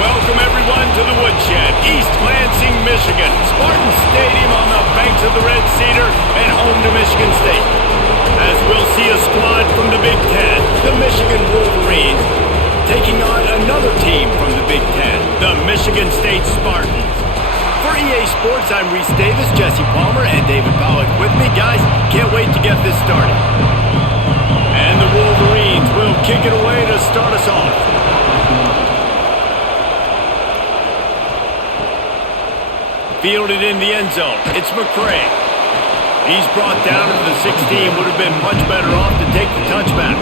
Welcome everyone to the Woodshed, East Lansing, Michigan. Spartan Stadium on the banks of the Red Cedar and home to Michigan State. As we'll see a squad from the Big Ten, the Michigan Wolverines, taking on another team from the Big Ten, the Michigan State Spartans. For EA Sports, I'm Reese Davis, Jesse Palmer, and David Pollack with me. Guys, can't wait to get this started. And the Wolverines will kick it away to start us off. Fielded in the end zone, it's McCray. He's brought down to the 16, would have been much better off to take the touchback.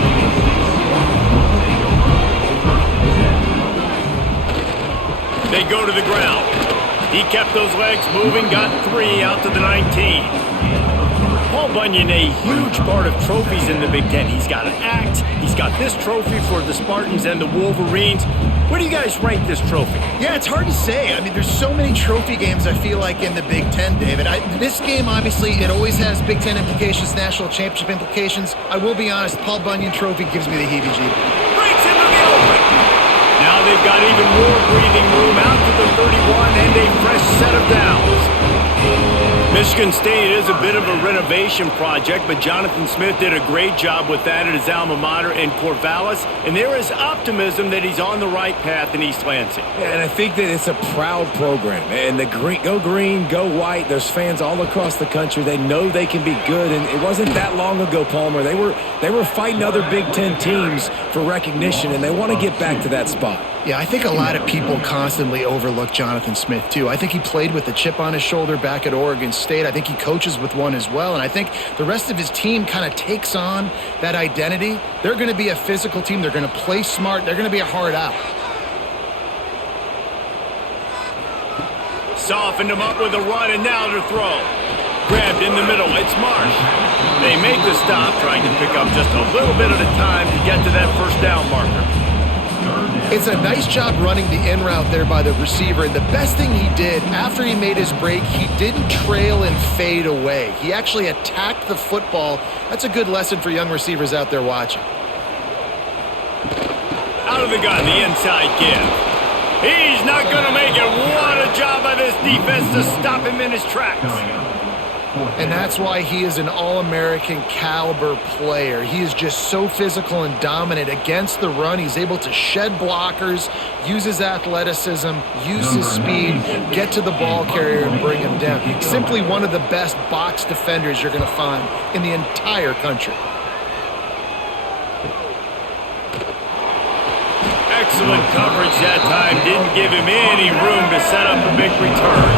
They go to the ground. He kept those legs moving, got 3 out to the 19. Paul Bunyan, a huge part of trophies in the Big Ten. He's got an act. He's got this trophy for the Spartans and the Wolverines. Where do you guys rank this trophy? Yeah, it's hard to say. I mean, there's so many trophy games, I feel like, in the Big Ten, David. This game, obviously, it always has Big Ten implications, national championship implications. I will be honest, Paul Bunyan trophy gives me the heebie-jeebies. Breaks into the open. Now they've got even more breathing room out to the 31 and a fresh set of downs. Michigan State is a bit of a renovation project, but Jonathan Smith did a great job with that at his alma mater in Corvallis, and there is optimism that he's on the right path in East Lansing. Yeah, and I think that it's a proud program, and the go green, go white. There's fans all across the country. They know they can be good, and it wasn't that long ago, Palmer. They were fighting other Big Ten teams for recognition, and they want to get back to that spot. Yeah, I think a lot of people constantly overlook Jonathan Smith, too. I think he played with a chip on his shoulder back at Oregon State. I think he coaches with one as well, and I think the rest of his team kind of takes on that identity. They're going to be a physical team. They're going to play smart. They're going to be a hard out. Softened him up with a run, and now to throw. Grabbed in the middle. It's Marsh. They make the stop, trying to pick up just a little bit at a time to get to that first down marker. It's a nice job running the in route there by the receiver, and the best thing he did after he made his break, he didn't trail and fade away. He actually attacked the football. That's a good lesson for young receivers out there watching. Out of the gun, the inside give. He's not going to make it. What a job by this defense to stop him in his tracks. And that's why he is an All-American caliber player. He is just so physical and dominant against the run. He's able to shed blockers, use his athleticism, use his speed, get to the ball carrier and bring him down. Simply one of the best box defenders you're going to find in the entire country. Excellent coverage that time. Didn't give him any room to set up a big return.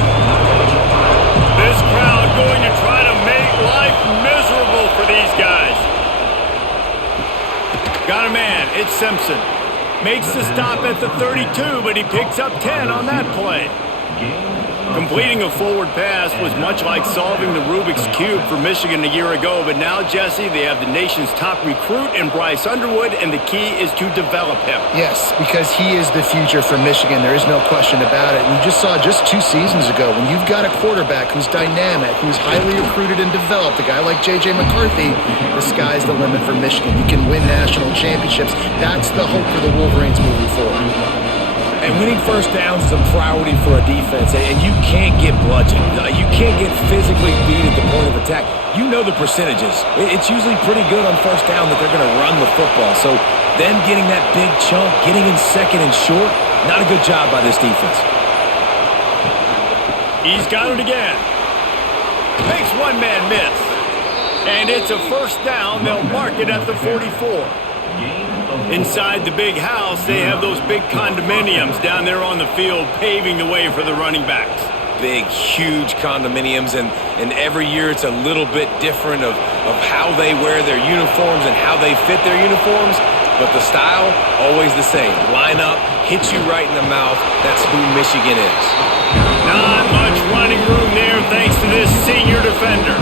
This crowd going to try to make life miserable for these guys. Got a man. It's Simpson. Makes the stop at the 32, but he picks up 10 on that play. Completing a forward pass was much like solving the Rubik's Cube for Michigan a year ago, but now, Jesse, they have the nation's top recruit in Bryce Underwood, and the key is to develop him. Yes, because he is the future for Michigan. There is no question about it. And you just saw just 2 seasons ago, when you've got a quarterback who's dynamic, who's highly recruited and developed, a guy like J.J. McCarthy, the sky's the limit for Michigan. You can win national championships. That's the hope for the Wolverines moving forward. And winning first downs is a priority for a defense, and you can't get bludgeoned. You can't get physically beat at the point of attack. You know the percentages. It's usually pretty good on first down that they're going to run the football. So them getting that big chunk, getting in second and short, not a good job by this defense. He's got it again. Makes one man miss. And it's a first down. They'll mark it at the 44. Inside the big house, they have those big condominiums down there on the field paving the way for the running backs. Big, huge condominiums, and every year it's a little bit different of how they wear their uniforms and how they fit their uniforms, but the style, always the same. Line up, hit you right in the mouth. That's who Michigan is. Not much running room there thanks to this senior defender.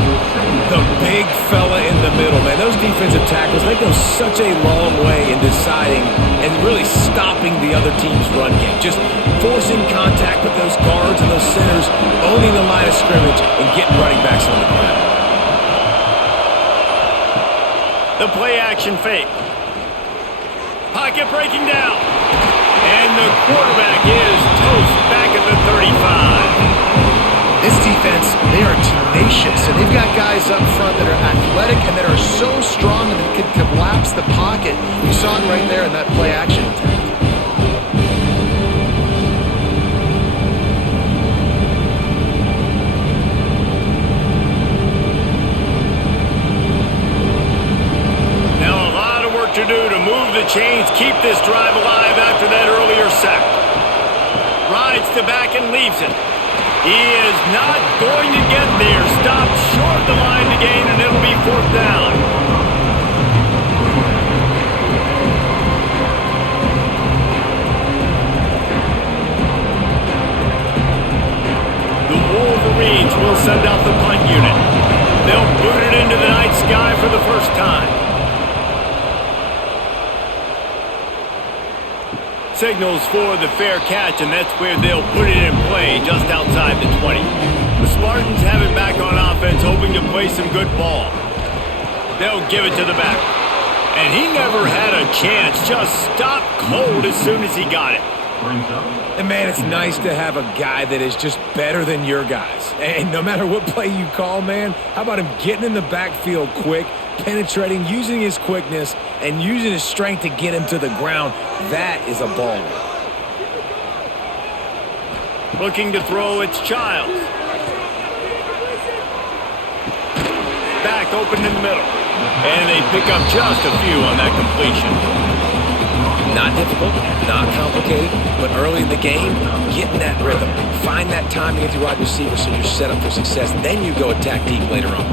The big fella in the middle, man. Those defensive tackles, they go such a long way in deciding and really stopping the other team's run game. Just forcing contact with those guards and those centers, owning the line of scrimmage, and getting running backs on the ground. The play action fake. Pocket breaking down. And the quarterback is vicious, and they've got guys up front that are athletic and that are so strong that can collapse the pocket. You saw it right there in that play action attempt. To do to move the chains, keep this drive alive after that earlier sack. Rides the back and leaves it. He is not going to get there. Stopped short of the line to gain, and it'll be 4th down. The Wolverines will send out the punt unit. They'll boot it into the night sky for the first time. Signals for the fair catch, and that's where they'll put it in play, just outside the 20. The Spartans have it back on offense, hoping to play some good ball. They'll give it to the back. And he never had a chance, just stopped cold as soon as he got it. And man, it's nice to have a guy that is just better than your guys. And no matter what play you call, man, how about him getting in the backfield quick, penetrating, using his quickness, and using his strength to get him to the ground. That is a baller. Looking to throw, it's Childs. Back open in the middle. And they pick up just a few on that completion. Not difficult, not complicated, but early in the game, get in that rhythm. Find that timing with your wide receiver so you're set up for success. Then you go attack deep later on.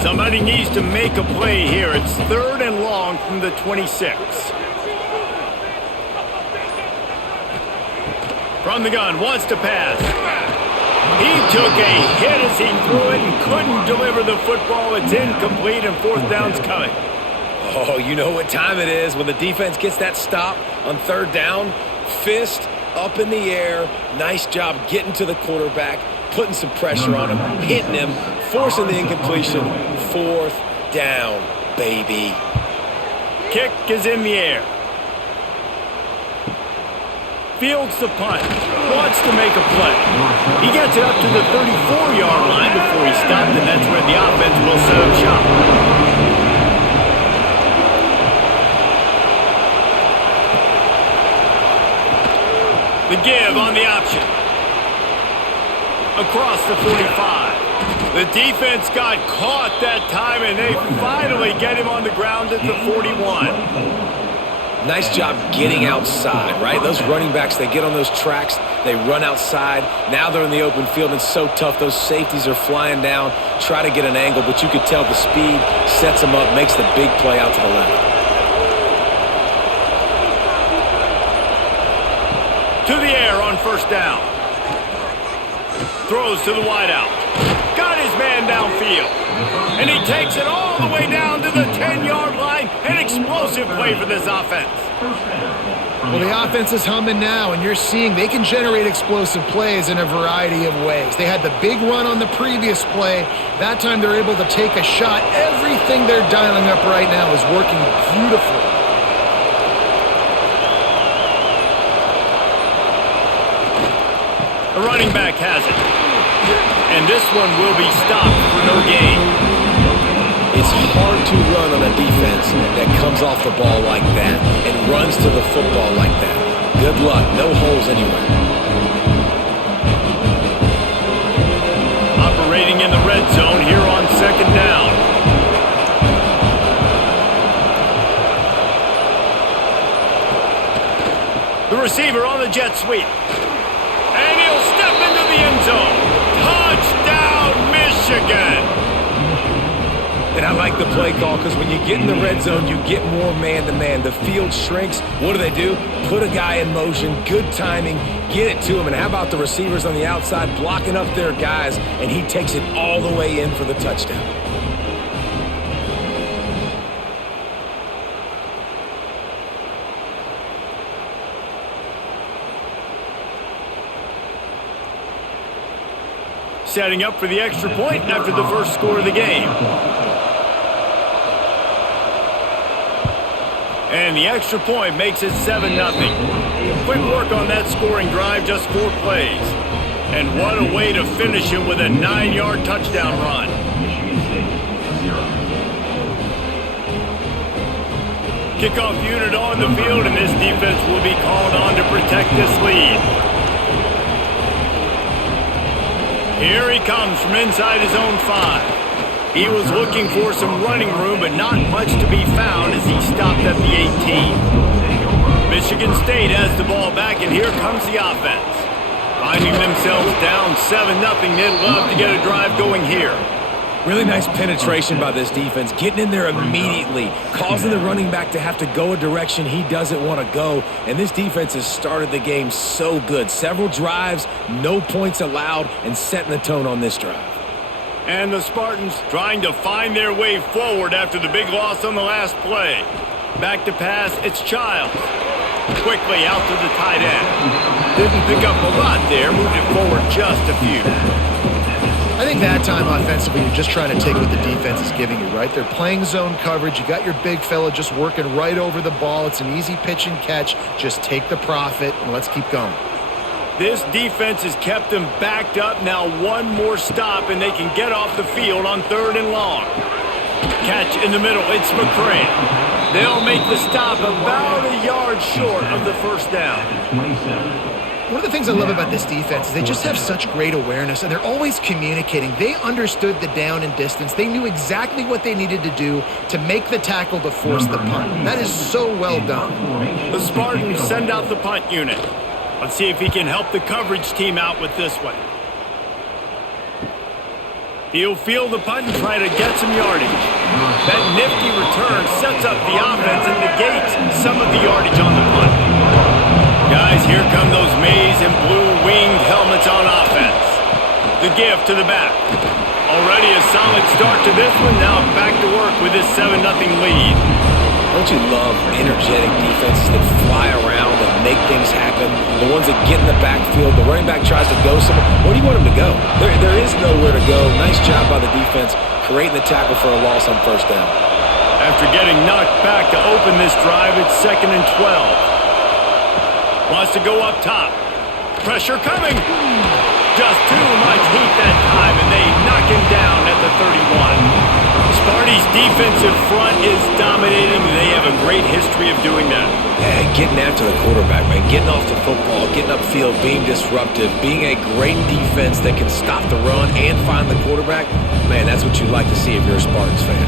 Somebody needs to make a play here. It's 3rd and long from the 26. From the gun, wants to pass. He took a hit as he threw it and couldn't deliver the football. It's incomplete, and 4th down's coming. Oh, you know what time it is when the defense gets that stop on 3rd down. Fist up in the air. Nice job getting to the quarterback, putting some pressure on him, hitting him, forcing the incompletion. 4th down, baby. Kick is in the air. Fields the punt. Wants to make a play. He gets it up to the 34-yard line before he stopped, and that's where the offense will set up shop. The give on the option. Across the 45. The defense got caught that time, and they finally get him on the ground at the 41. Nice job getting outside, right? Those running backs, they get on those tracks, they run outside. Now they're in the open field, and it's so tough. Those safeties are flying down, try to get an angle, but you could tell the speed sets them up, makes the big play out to the left. To the air on 1st down. Throws to the wideout. Got his man downfield. And he takes it all the way down to the 10-yard line. An explosive play for this offense. Well, the offense is humming now, and you're seeing they can generate explosive plays in a variety of ways. They had the big run on the previous play. That time they're able to take a shot. Everything they're dialing up right now is working beautifully. The running back has it. And this one will be stopped for no gain. It's hard to run on a defense that comes off the ball like that and runs to the football like that. Good luck. No holes anywhere. Operating in the red zone here on 2nd down. The receiver on the jet sweep. And he'll step into the end zone. Touchdown, Michigan! And I like the play call because when you get in the red zone, you get more man-to-man. The field shrinks. What do? Put a guy in motion, good timing, get it to him. And how about the receivers on the outside blocking up their guys, and he takes it all the way in for the touchdown. Setting up for the extra point after the first score of the game. And the extra point makes it 7-0. Quick work on that scoring drive, just 4 plays. And what a way to finish it with a 9-yard touchdown run. Kickoff unit on the field, and this defense will be called on to protect this lead. Here he comes from inside his own 5. He was looking for some running room, but not much to be found as he stopped at the 18. Michigan State has the ball back, and here comes the offense. Finding themselves down 7-0, they'd love to get a drive going here. Really nice penetration by this defense, getting in there immediately, causing the running back to have to go a direction he doesn't want to go. And this defense has started the game so good. Several drives, no points allowed, and setting the tone on this drive. And the Spartans trying to find their way forward after the big loss on the last play. Back to pass, it's Childs. Quickly out to the tight end. Didn't pick up a lot there, moved it forward just a few. I think that time offensively, you're just trying to take what the defense is giving you, right? They're playing zone coverage. You got your big fella just working right over the ball. It's an easy pitch and catch. Just take the profit, and let's keep going. This defense has kept them backed up. Now one more stop, and they can get off the field on 3rd and long. Catch in the middle. It's McCray. They'll make the stop about a yard short of the first down. One of the things I love about this defense is they just have such great awareness, and they're always communicating. They understood the down and distance. They knew exactly what they needed to do to make the tackle to force the punt. That is so well done. The Spartans send out the punt unit. Let's see if he can help the coverage team out with this one. He'll field the punt and try to get some yardage. That nifty return sets up the offense and negates some of the yardage on the punt. Guys, here come those maize and blue winged helmets on offense. The give to the back. Already a solid start to this one. Now back to work with this 7-0 lead. Don't you love energetic defenses that fly around and make things happen? The ones that get in the backfield, the running back tries to go somewhere. Where do you want him to go? There is nowhere to go. Nice job by the defense creating the tackle for a loss on 1st down. After getting knocked back to open this drive, it's 2nd and 12. Wants to go up top. Pressure coming. Just too much heat that time, and they knock him down at the 31. Sparty's defensive front is dominating. They have a great history of doing that. Yeah, getting after the quarterback, man. Getting off the football, getting upfield, being disruptive, being a great defense that can stop the run and find the quarterback. Man, that's what you'd like to see if you're a Spartans fan.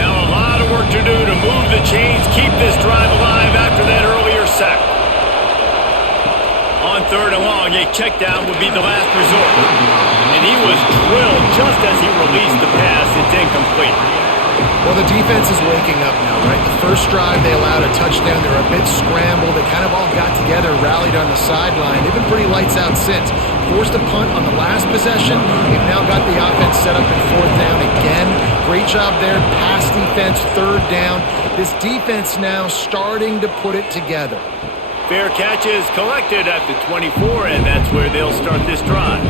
Now a lot of work to do to move the chains, keep this drive alive after that earlier sack. On 3rd and long, a check down would be the last resort. And he was drilled just as he released the pass. It's incomplete. Well, the defense is waking up now, right? The first drive, they allowed a touchdown. They were a bit scrambled. They kind of all got together, rallied on the sideline. They've been pretty lights out since. Forced a punt on the last possession. They've now got the offense set up in 4th down again. Great job there. Pass defense, 3rd down. This defense now starting to put it together. Fair catch is collected at the 24, and that's where they'll start this drive.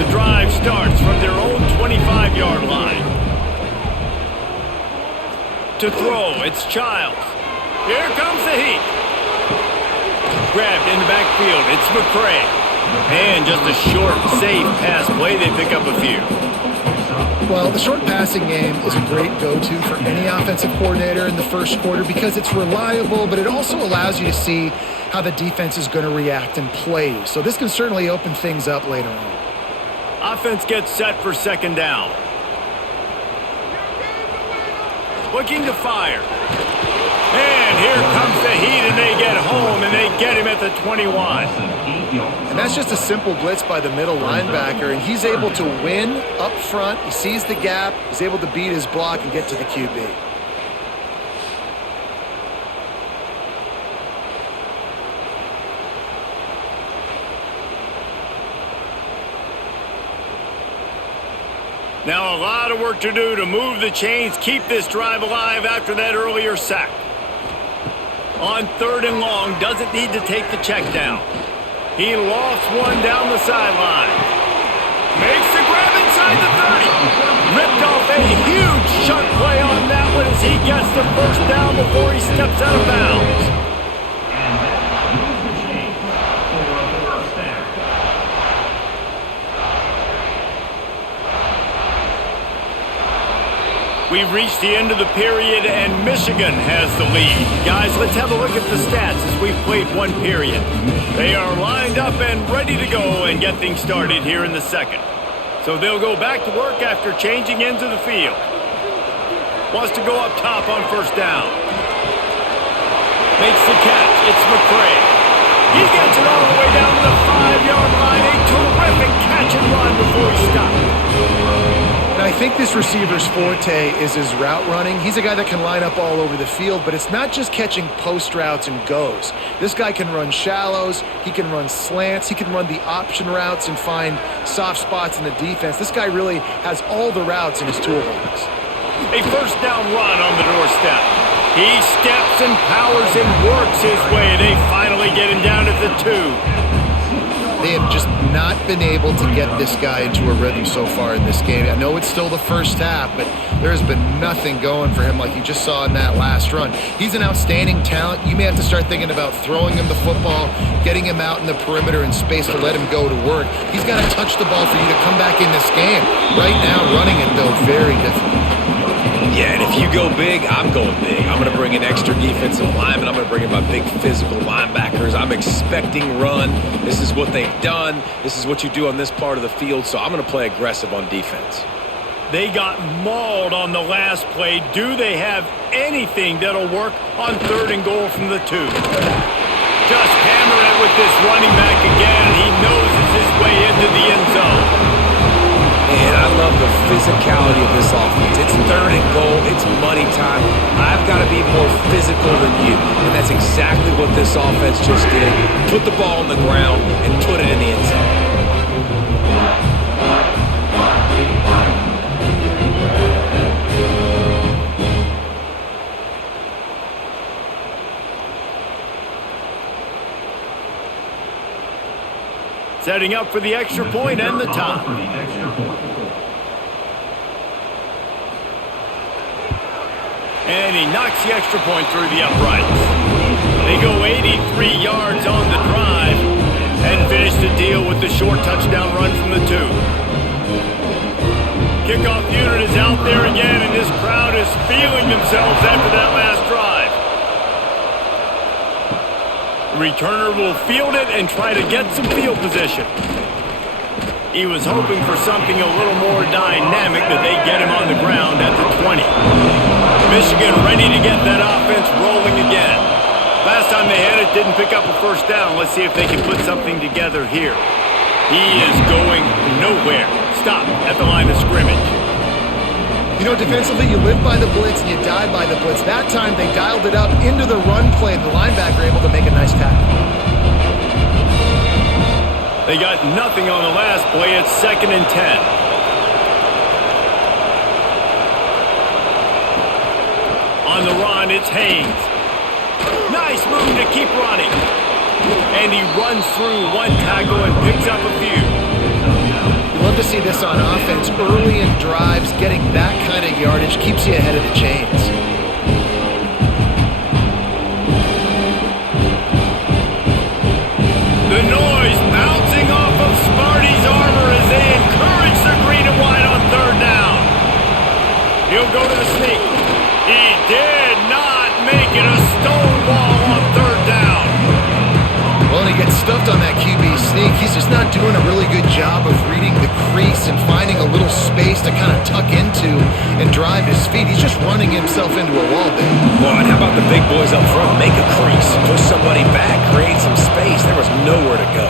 The drive starts from their own 25-yard line. To throw, it's Childs. Here comes the heat. Grabbed in the backfield, it's McCray. And just a short, safe pass play, they pick up a few. Well, the short passing game is a great go-to for any offensive coordinator in the first quarter because it's reliable, but it also allows you to see how the defense is going to react and play. So this can certainly open things up later on. Offense gets set for 2nd down. Looking to fire. And here comes the heat, and they get home, and they get him at the 21. And that's just a simple blitz by the middle linebacker, and he's able to win up front. He sees the gap. He's able to beat his block and get to the QB. Now a lot of work to do to move the chains, keep this drive alive after that earlier sack. On 3rd and long, doesn't need to take the check down. He lofts one down the sideline. Makes the grab inside the 30. Ripped off a huge chunk play on that one as he gets the 1st down before he steps out of bounds. We've reached the end of the period, and Michigan has the lead. Guys, let's have a look at the stats as we've played one period. They are lined up and ready to go and get things started here in the second. So they'll go back to work after changing into the field. Wants to go up top on first down. Makes the catch. It's McCray. He gets it all the way down to the 5-yard line. A terrific catch and run before he stopped. And I think this receiver's forte is his route running. He's a guy that can line up all over the field, but it's not just catching post routes and goes. This guy can run shallows, he can run slants, he can run the option routes and find soft spots in the defense. This guy really has all the routes in his toolbox. A first down run on the doorstep. He steps and powers and works his way. They finally get him down at the 2. They have just not been able to get this guy into a rhythm so far in this game. I know it's still the first half, but there's been nothing going for him like you just saw in that last run. He's an outstanding talent. You may have to start thinking about throwing him the football, getting him out in the perimeter in space to let him go to work. He's got to touch the ball for you to come back in this game. Right now, running it, though, very difficult. Yeah, and if you go big, I'm going big. I'm going to bring in extra defensive linemen. I'm going to bring in my big physical linebackers. I'm expecting run. This is what they've done. This is what you do on this part of the field, so I'm going to play aggressive on defense. They got mauled on the last play. Do they have anything that'll work on 3rd and goal from the 2? Just hammer it with this running back again. He noses his way into the end zone. And I love the physicality of this offense. It's 3rd and goal. It's money time. I've got to be more physical than you. And that's exactly what this offense just did. Put the ball on the ground and put it in the end zone. Setting up for the extra point and the top. And he knocks the extra point through the uprights. They go 83 yards on the drive and finish the deal with the short touchdown run from the 2. Kickoff unit is out there again, and this crowd is feeling themselves after that last drive. Returner will field it and try to get some field position. He was hoping for something a little more dynamic, that they get him on the ground at the 20. Michigan ready to get that offense rolling again. Last time they had it, didn't pick up a first down. Let's see if they can put something together here. He is going nowhere. Stop at the line of scrimmage. You know, defensively, you live by the blitz and you die by the blitz. That time, they dialed it up into the run play, and the linebacker able to make a nice tackle. They got nothing on the last play. It's 2nd and 10. On the run, it's Haynes. Nice move to keep running. And he runs through one tackle and picks up a few. Love to see this on offense. Early in drives, getting that kind of yardage keeps you ahead of the chains. The noise bouncing off of Sparty's armor as they encourage the green and white on 3rd down. He'll go to the sneak. He did not make it a stonewall on 3rd down. Well, and he gets stuffed on that QB sneak. He's just not doing a really good job of reading the crease and finding a little space to kind of tuck into and drive his feet. He's just running himself into a wall there. Well, and how about the big boys up front? Make a crease, push somebody back, create some space. There was nowhere to go.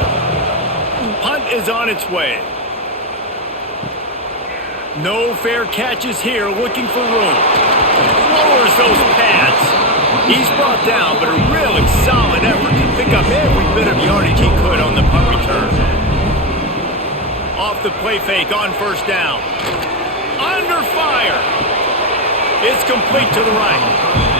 Punt is on its way. No fair catches here, looking for room. Lowers those pads. He's brought down, but a really solid effort to pick up every bit of yardage he could on the punt return. Off the play fake on first down. Under fire. It's complete to the right.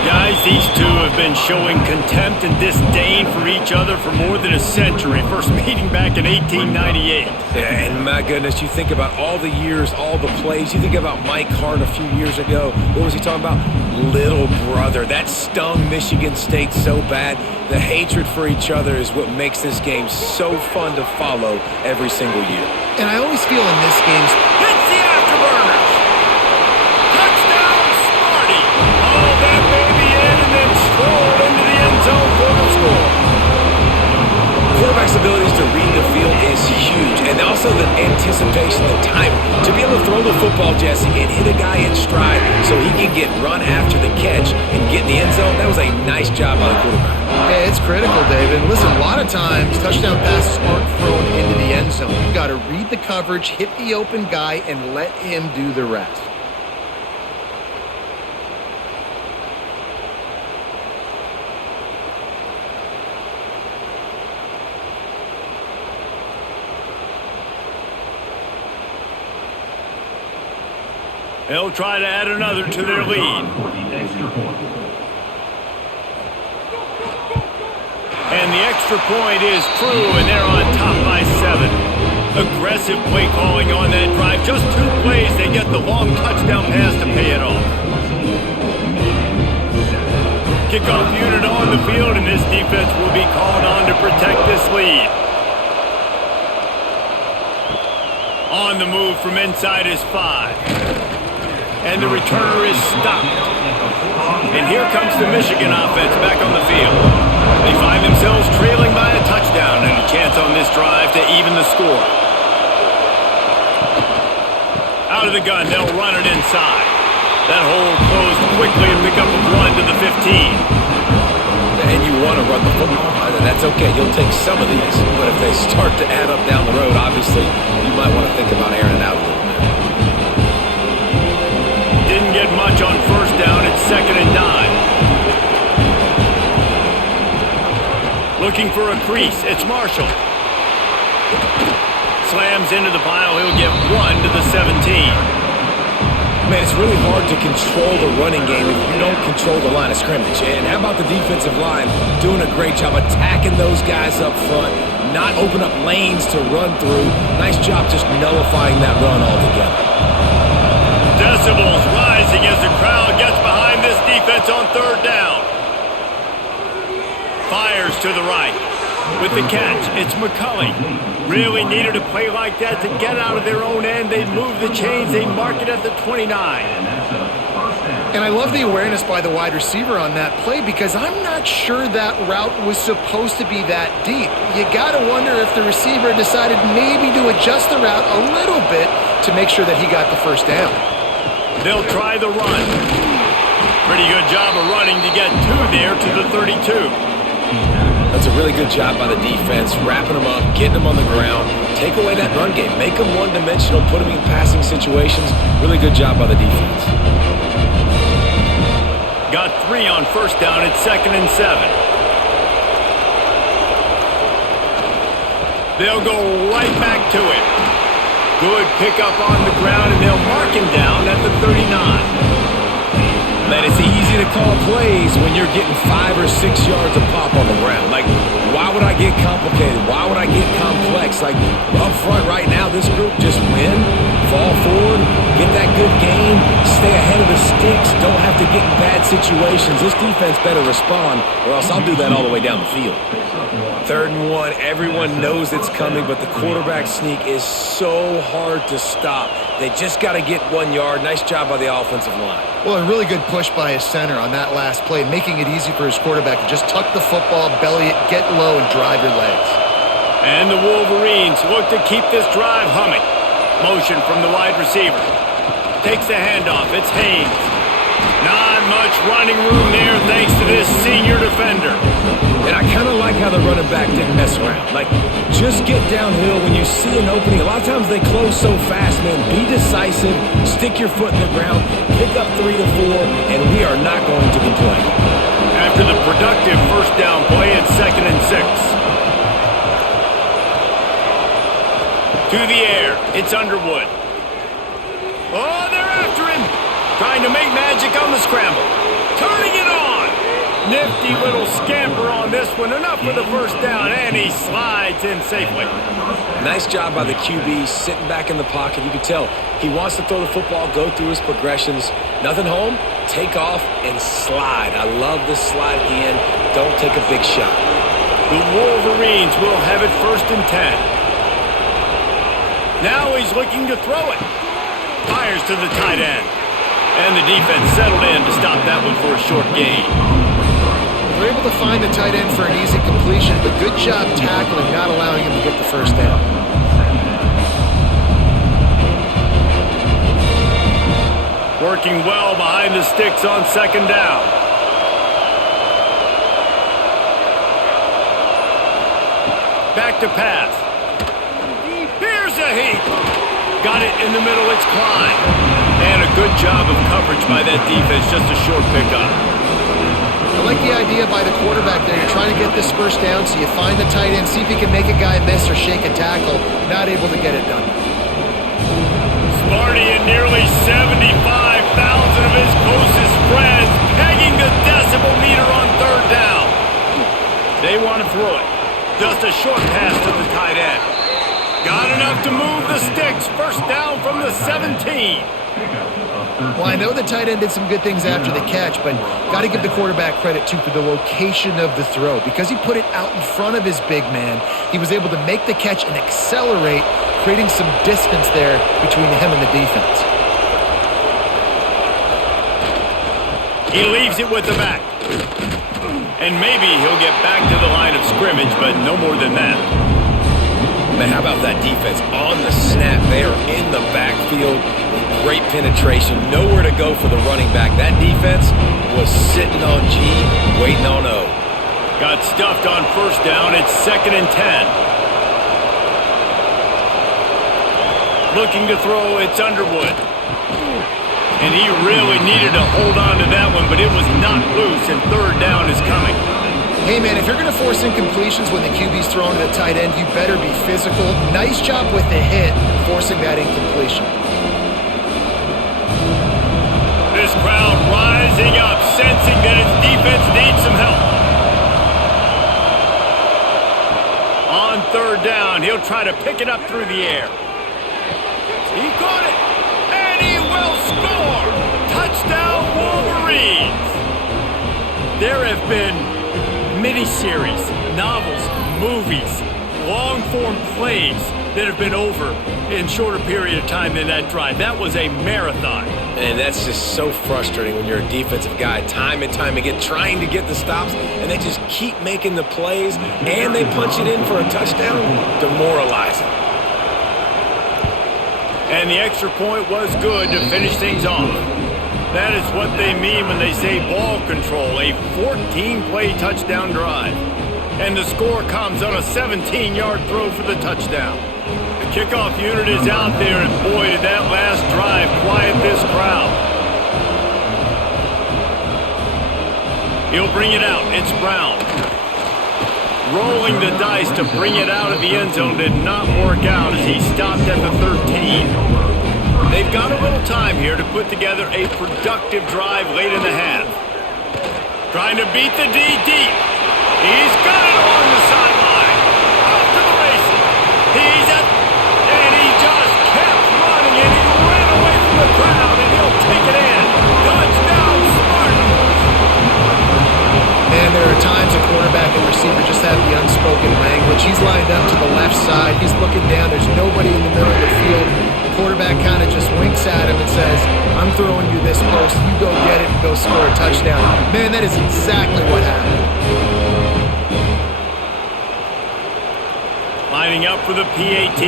Guys, these two have been showing contempt and disdain for each other for more than a century. First meeting back in 1898. Yeah, and my goodness, you think about all the years, all the plays. You think about Mike Hart a few years ago. What was he talking about? Little brother. That stung Michigan State so bad. The hatred for each other is what makes this game so fun to follow every single year. And I always feel in this game, hits the afterburners. Touchdown catch and get in the end zone, that was a nice job by the quarterback. Hey, it's critical, David. Listen, a lot of times touchdown passes aren't thrown into the end zone. You've got to read the coverage, hit the open guy, and let him do the rest. They'll try to add another to their lead. And the extra point is true, and they're on top by 7. Aggressive play calling on that drive. Just 2 plays, they get the long touchdown pass to pay it off. Kickoff unit on the field, and this defense will be called on to protect this lead. On the move from inside is 5. And the returner is stopped. And here comes the Michigan offense back on the field. They find themselves trailing by a touchdown and a chance on this drive to even the score. Out of the gun, they'll run it inside. That hole closed quickly and pick up a 1 to the 15. And you want to run the football. That's okay. You'll take some of these. But if they start to add up down the road, obviously, you might want to think about airing it out a little bit. Didn't get much on first down. It's 2nd and 9. Looking for a crease. It's Marshall. Slams into the pile. He'll get 1 to the 17. Man, it's really hard to control the running game if you don't control the line of scrimmage. And how about the defensive line doing a great job attacking those guys up front, not open up lanes to run through. Nice job just nullifying that run altogether. Decibels rising as the crowd gets behind this defense on 3rd down. Fires to the right. With the catch, it's McCulley. Really needed a play like that to get out of their own end. They move the chains. They mark it at the 29. And I love the awareness by the wide receiver on that play because I'm not sure that route was supposed to be that deep. You got to wonder if the receiver decided maybe to adjust the route a little bit to make sure that he got the first down. They'll try the run. Pretty good job of running to get 2 there to the 32. That's a really good job by the defense, wrapping them up, getting them on the ground, take away that run game, make them one-dimensional, put them in passing situations. Really good job by the defense. Got 3 on first down. It's 2nd and 7. They'll go right back to it. Good pickup on the ground, and they'll mark him down at the 39. Man, it's easy to call plays when you're getting 5 or 6 yards of pop on the ground. Like, why would I get complicated? Why would I get complex? Like, up front right now, this group just win, fall forward, get that good game, stay ahead of the sticks, don't have to get in bad situations. This defense better respond, or else I'll do that all the way down the field. 3rd and 1, everyone knows it's coming, but the quarterback sneak is so hard to stop. They just got to get 1 yard. Nice job by the offensive line. Well, a really good push by his center on that last play, making it easy for his quarterback to just tuck the football, belly it, get low, and drive your legs. And the Wolverines look to keep this drive humming. Motion from the wide receiver. Takes the handoff. It's Haynes. Not much running room there thanks to this senior defender. And I kind of like how the running back didn't mess around. Like, just get downhill when you see an opening. A lot of times they close so fast, man. Be decisive, stick your foot in the ground, pick up 3 to 4, and we are not going to complain. After the productive first down play, it's 2nd and 6. To the air, it's Underwood. Oh, they're after him. Trying to make magic on the scramble. Turning it on. Nifty little scamper on this one. Enough for the first down, and he slides in safely. Nice job by the QB, sitting back in the pocket. You can tell he wants to throw the football, go through his progressions. Nothing home, take off, and slide. I love the slide at the end. Don't take a big shot. The Wolverines will have it 1st and 10. Now he's looking to throw it. Fires to the tight end. And the defense settled in to stop that one for a short gain. They're able to find the tight end for an easy completion, but good job tackling, not allowing him to get the first down. Working well behind the sticks on second down. Back to pass. Here's a heap. Got it in the middle, it's Klein. And a good job of coverage by that defense, just a short pickup. I like the idea by the quarterback there. You're trying to get this first down, so you find the tight end, see if he can make a guy miss or shake a tackle. Not able to get it done. Sparty and nearly 75,000 of his closest friends pegging the decibel meter on third down. They want to throw it. Just a short pass to the tight end. Got enough to move the sticks. First down from the 17. Well, I know the tight end did some good things after the catch, but got to give the quarterback credit, too, for the location of the throw. Because he put it out in front of his big man, he was able to make the catch and accelerate, creating some distance there between him and the defense. He leaves it with the back. And maybe he'll get back to the line of scrimmage, but no more than that. Man, how about that defense on the snap? They are in the backfield with great penetration. Nowhere to go for the running back. That defense was sitting on G, waiting on O. Got stuffed on first down. It's 2nd and 10. Looking to throw, it's Underwood. And he really needed to hold on to that one, but it was knocked loose, and third down is coming. Hey, man, if you're going to force incompletions when the QB's throwing to the tight end, you better be physical. Nice job with the hit, forcing that incompletion. This crowd rising up, sensing that its defense needs some help. On third down, he'll try to pick it up through the air. He caught it, and he will score! Touchdown, Wolverines! There have been miniseries, novels, movies, long-form plays that have been over in shorter period of time than that drive. That was a marathon. And that's just so frustrating when you're a defensive guy, time and time again, trying to get the stops, and they just keep making the plays, and they punch it in for a touchdown. Demoralizing. And the extra point was good to finish things off. That is what they mean when they say ball control, a 14-play touchdown drive. And the score comes on a 17-yard throw for the touchdown. The kickoff unit is out there, and boy, did that last drive quiet this crowd. He'll bring it out. It's Brown. Rolling the dice to bring it out of the end zone did not work out as he stopped at the 13. They've got a little time here to put together a productive drive late in the half. Trying to beat the D deep. He's got it along the sideline. Off to the races. He's at, and he just kept running, and he ran away from the crowd, and he'll take it in. Touchdown, Spartans! And there are times a quarterback and receiver just have the unspoken language. He's lined up to the left side. He's looking down. There's nobody in the middle of the field. The quarterback kind of just winks at him and says, I'm throwing you this post. You go get it and go score a touchdown. Man, that is exactly what happened. Lining up for the PAT.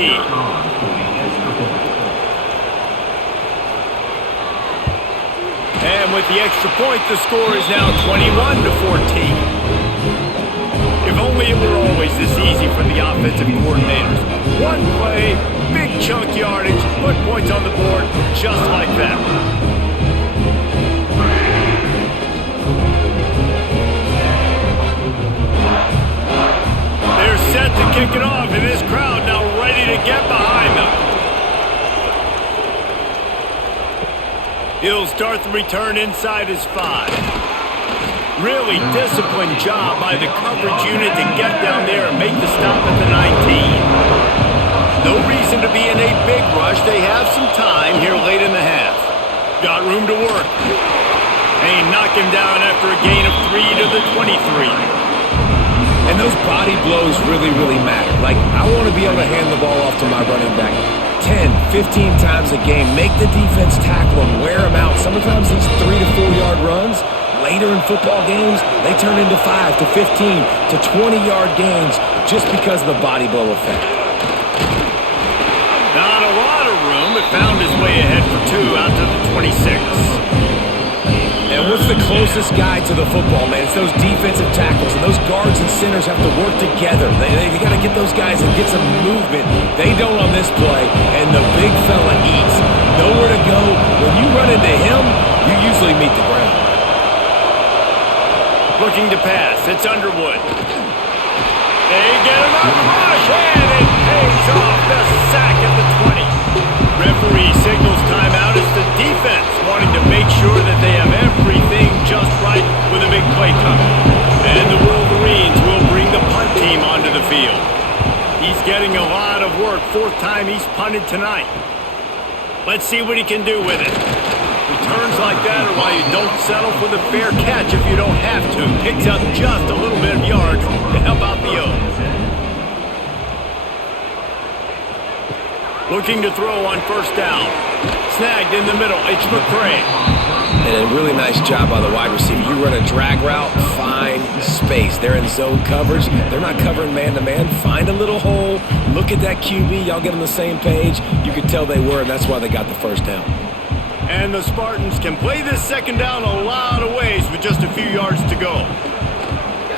And with the extra point, the score is now 21-14. If only it were always this easy for the offensive coordinators. One play, big chunk yardage, put points on the board just like that. They're set to kick it off, and this crowd now ready to get behind them. He'll start the return inside his 5. Really disciplined job by the coverage unit to get down there and make the stop at the 19. No reason to be in a big rush. They have some time here late in the half. Got room to work. And he knocked him down after a gain of 3 to the 23. And those body blows really, really matter. Like, I want to be able to hand the ball off to my running back 10, 15 times a game. Make the defense tackle him, wear him out. Sometimes these 3 to 4 yard runs, later in football games, they turn into 5 to 15 to 20-yard gains just because of the body blow effect. Not a lot of room, but found his way ahead for 2 out to the 26. And what's the closest guy to the football, man? It's those defensive tackles, and those guards and centers have to work together. They got to get those guys and get some movement. They don't on this play, and the big fella eats. Nowhere to go. When you run into him, you usually meet the ground. Looking to pass. It's Underwood. They get him up rush, and it pays off. The sack at the 20. Referee signals timeout as the defense wanting to make sure that they have everything just right with a big play coming. And the Wolverines will bring the punt team onto the field. He's getting a lot of work. 4th time he's punted tonight. Let's see what he can do with it. Returns like that are why you don't settle for the fair catch if you don't have to. Picks up just a little bit of yards to help out the O's. Looking to throw on 1st down. Snagged in the middle. It's McCray. And a really nice job by the wide receiver. You run a drag route, find space. They're in zone coverage. They're not covering man-to-man. Find a little hole. Look at that QB. Y'all get on the same page. You could tell they were, and that's why they got the 1st down. And the Spartans can play this 2nd down a lot of ways with just a few yards to go.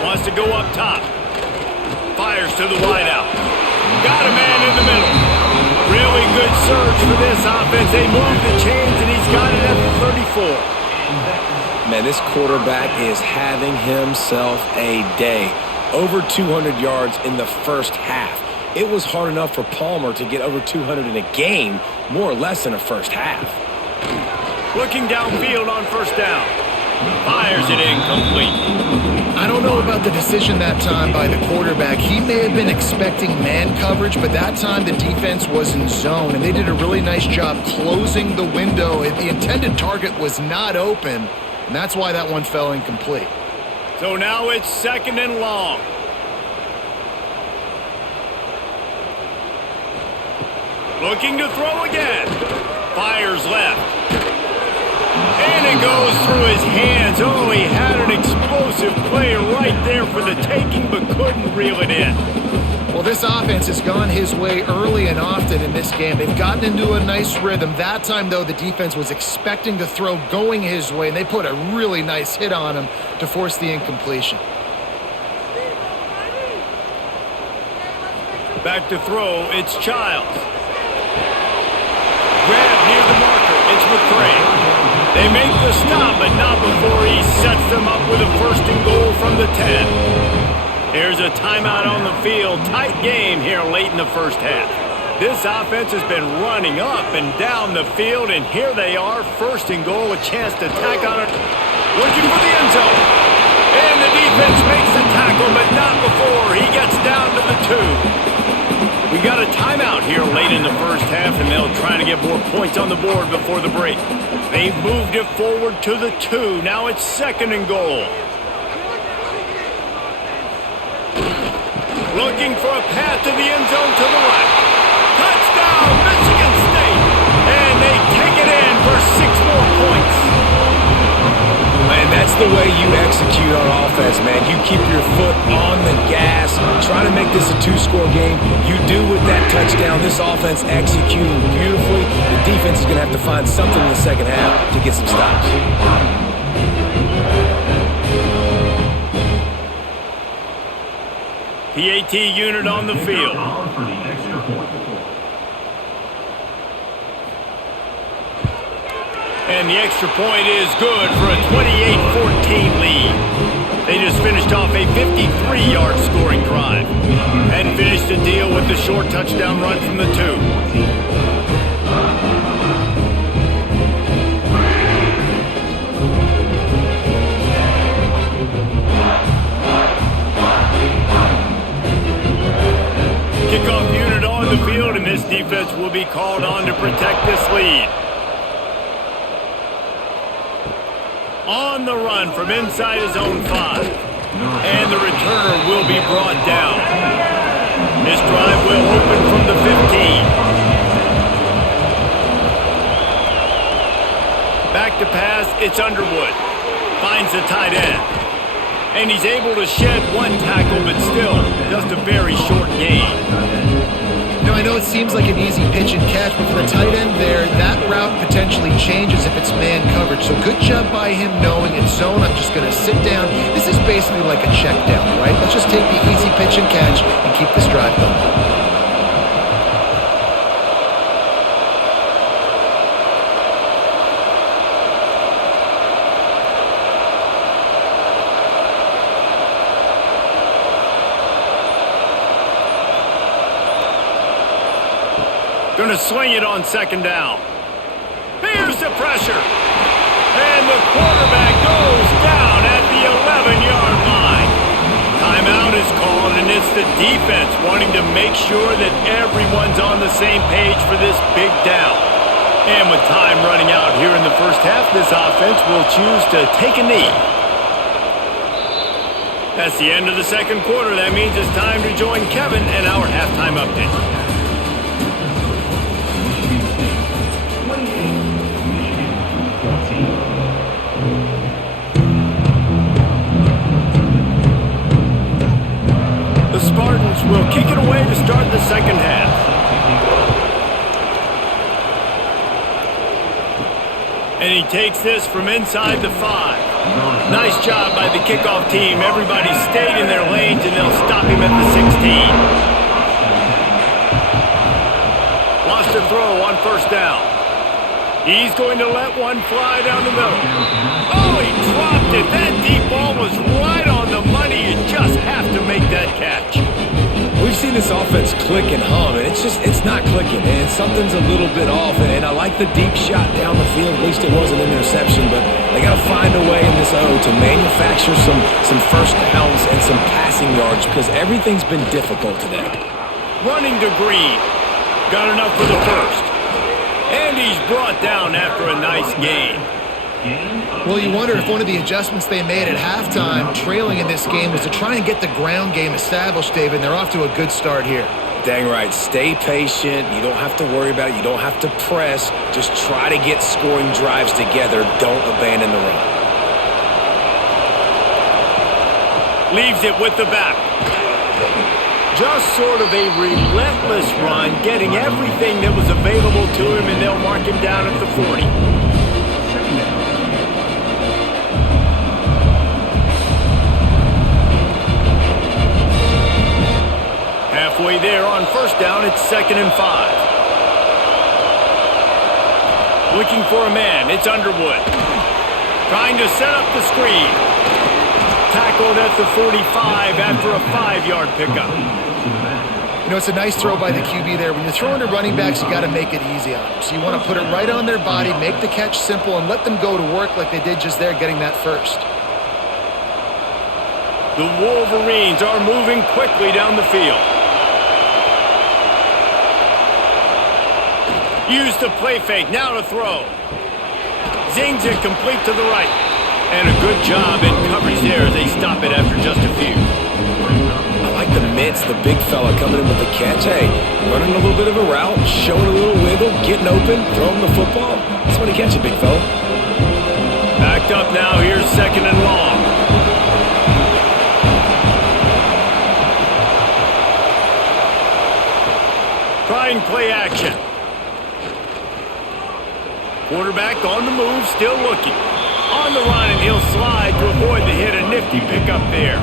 Wants to go up top. Fires to the wideout. Got a man in the middle. Really good surge for this offense. They move the chains, and he's got it at the 34. Man, this quarterback is having himself a day. Over 200 yards in the 1st half. It was hard enough for Palmer to get over 200 in a game, more or less in a 1st half. Looking downfield on 1st down. Fires it incomplete. I don't know about the decision that time by the quarterback. He may have been expecting man coverage, but that time the defense was in zone, and they did a really nice job closing the window. The intended target was not open, and that's why that one fell incomplete. So now it's 2nd and long. Looking to throw again. Fires left. And it goes through his hands. Oh, he had an explosive play right there for the taking, but couldn't reel it in. Well, this offense has gone his way early and often in this game. They've gotten into a nice rhythm. That time, though, the defense was expecting the throw going his way, and they put a really nice hit on him to force the incompletion. Back to throw, it's Childs. Grab near the marker, it's McCray. They make the stop, but not before he sets them up with a 1st and goal from the 10. Here's a timeout on the field. Tight game here late in the 1st half. This offense has been running up and down the field, and here they are, 1st and goal, a chance to tack on it. Looking for the end zone. And the defense makes the tackle, but not before he gets down to the 2. We got a timeout here late in the 1st half, and they'll try to get more points on the board before the break. They've moved it forward to the 2. Now it's 2nd and goal. Looking for a path to the end zone to the right. Touchdown, Michigan State! And they take it in for 6 more points. And that's the way you execute on offense, man. You keep your foot on the gas, try to make this a 2-score game. You do with that touchdown. This offense executing beautifully. The defense is going to have to find something in the 2nd half to get some stops. PAT unit on the field. And the extra point is good for a 28-14 lead. They just finished off a 53-yard scoring drive and finished the deal with the short touchdown run from the 2. Kickoff unit on the field, and this defense will be called on to protect this lead. On the run from inside his own 5. And the returner will be brought down. This drive will open from the 15. Back to pass, it's Underwood. Finds the tight end. And he's able to shed 1 tackle, but still just a very short gain. I know it seems like an easy pitch and catch, but for the tight end there, that route potentially changes if it's man coverage. So good job by him knowing it's zone. I'm just going to sit down. This is basically like a check down, right? Let's just take the easy pitch and catch and keep this drive going. Going to swing it on second down. Here's the pressure. And the quarterback goes down at the 11-yard line. Timeout is called, and it's the defense wanting to make sure that everyone's on the same page for this big down. And with time running out here in the first half, this offense will choose to take a knee. That's the end of the second quarter. That means it's time to join Kevin and our halftime update. The Spartans will kick it away to start the second half. And he takes this from inside the 5. Nice job by the kickoff team. Everybody stayed in their lanes, and they'll stop him at the 16. Wants to throw on first down. He's going to let one fly down the middle. Oh, he dropped it. That deep ball was right on the money. You just have to make that catch. We've seen this offense click and hum, and it's not clicking, and something's a little bit off. And I like the deep shot down the field. At least it wasn't an interception, but they got to find a way in this O to manufacture some first downs and some passing yards because everything's been difficult today. Running to Green. Got enough for the first. And he's brought down after a nice gain. Well, you wonder if one of the adjustments they made at halftime, trailing in this game, was to try and get the ground game established, David. They're off to a good start here. Dang right. Stay patient. You don't have to worry about it. You don't have to press. Just try to get scoring drives together. Don't abandon the run. Leaves it with the back. Just sort of a relentless run, getting everything that was available to him, and they'll mark him down at the 40. Halfway there on first down, it's 2nd and 5. Looking for a man, it's Underwood. Trying to set up the screen. Tackled at the 45 after a 5-yard pickup. You know, it's a nice throw by the QB there. When you're throwing to running backs, you got to make it easy on them. So you want to put it right on their body, make the catch simple, and let them go to work like they did just there, getting that first. The Wolverines are moving quickly down the field. Use the play fake, now to throw. Zings it complete to the right. And a good job in coverage there as they stop it after just a few. I like the mitts, the big fella coming in with the catch. Hey, running a little bit of a route, showing a little wiggle, getting open, throwing the football. That's when he catch it, big fella. Backed up now, here's 2nd and long. Trying play action. Quarterback on the move, still looking. On the run, and he'll slide to avoid the hit. A nifty pickup there.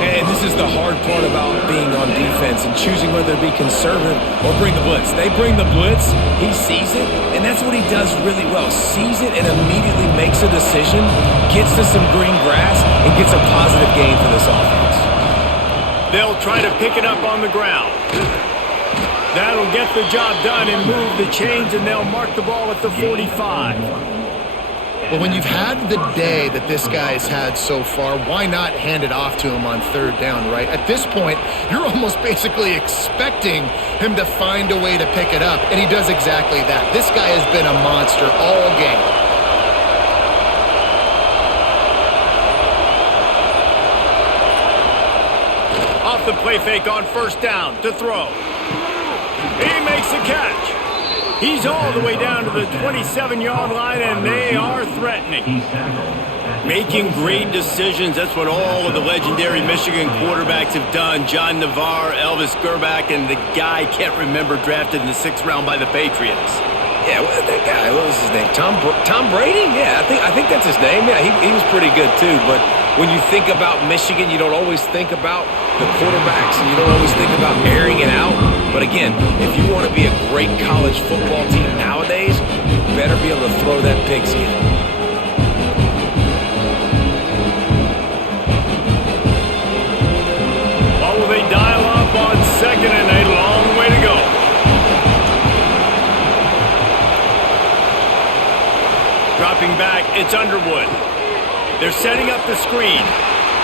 And this is the hard part about being on defense and choosing whether to be conservative or bring the blitz. They bring the blitz, he sees it, and that's what he does really well. Sees it and immediately makes a decision, gets to some green grass, and gets a positive gain for this offense. They'll try to pick it up on the ground. That'll get the job done and move the chains, and they'll mark the ball at the 45. Well, when you've had the day that this guy's had so far, why not hand it off to him on 3rd down, right? At this point, you're almost basically expecting him to find a way to pick it up, and he does exactly that. This guy has been a monster all game. Off the play fake on first down to throw. He makes the catch. He's all the way down to the 27-yard line, and they are threatening. Making great decisions, that's what all of the legendary Michigan quarterbacks have done. John Navarre, Elvis Gerbach, and the guy I can't remember drafted in the 6th round by the Patriots. Yeah, that guy, what was his name? Tom Brady? Yeah, I think that's his name. Yeah, he was pretty good too. But when you think about Michigan, you don't always think about the quarterbacks, and you don't always think about airing it out. But again, if you want to be a great college football team nowadays, you better be able to throw that pigskin. What will they dial up on 2nd and a long way to go? Dropping back, it's Underwood. They're setting up the screen.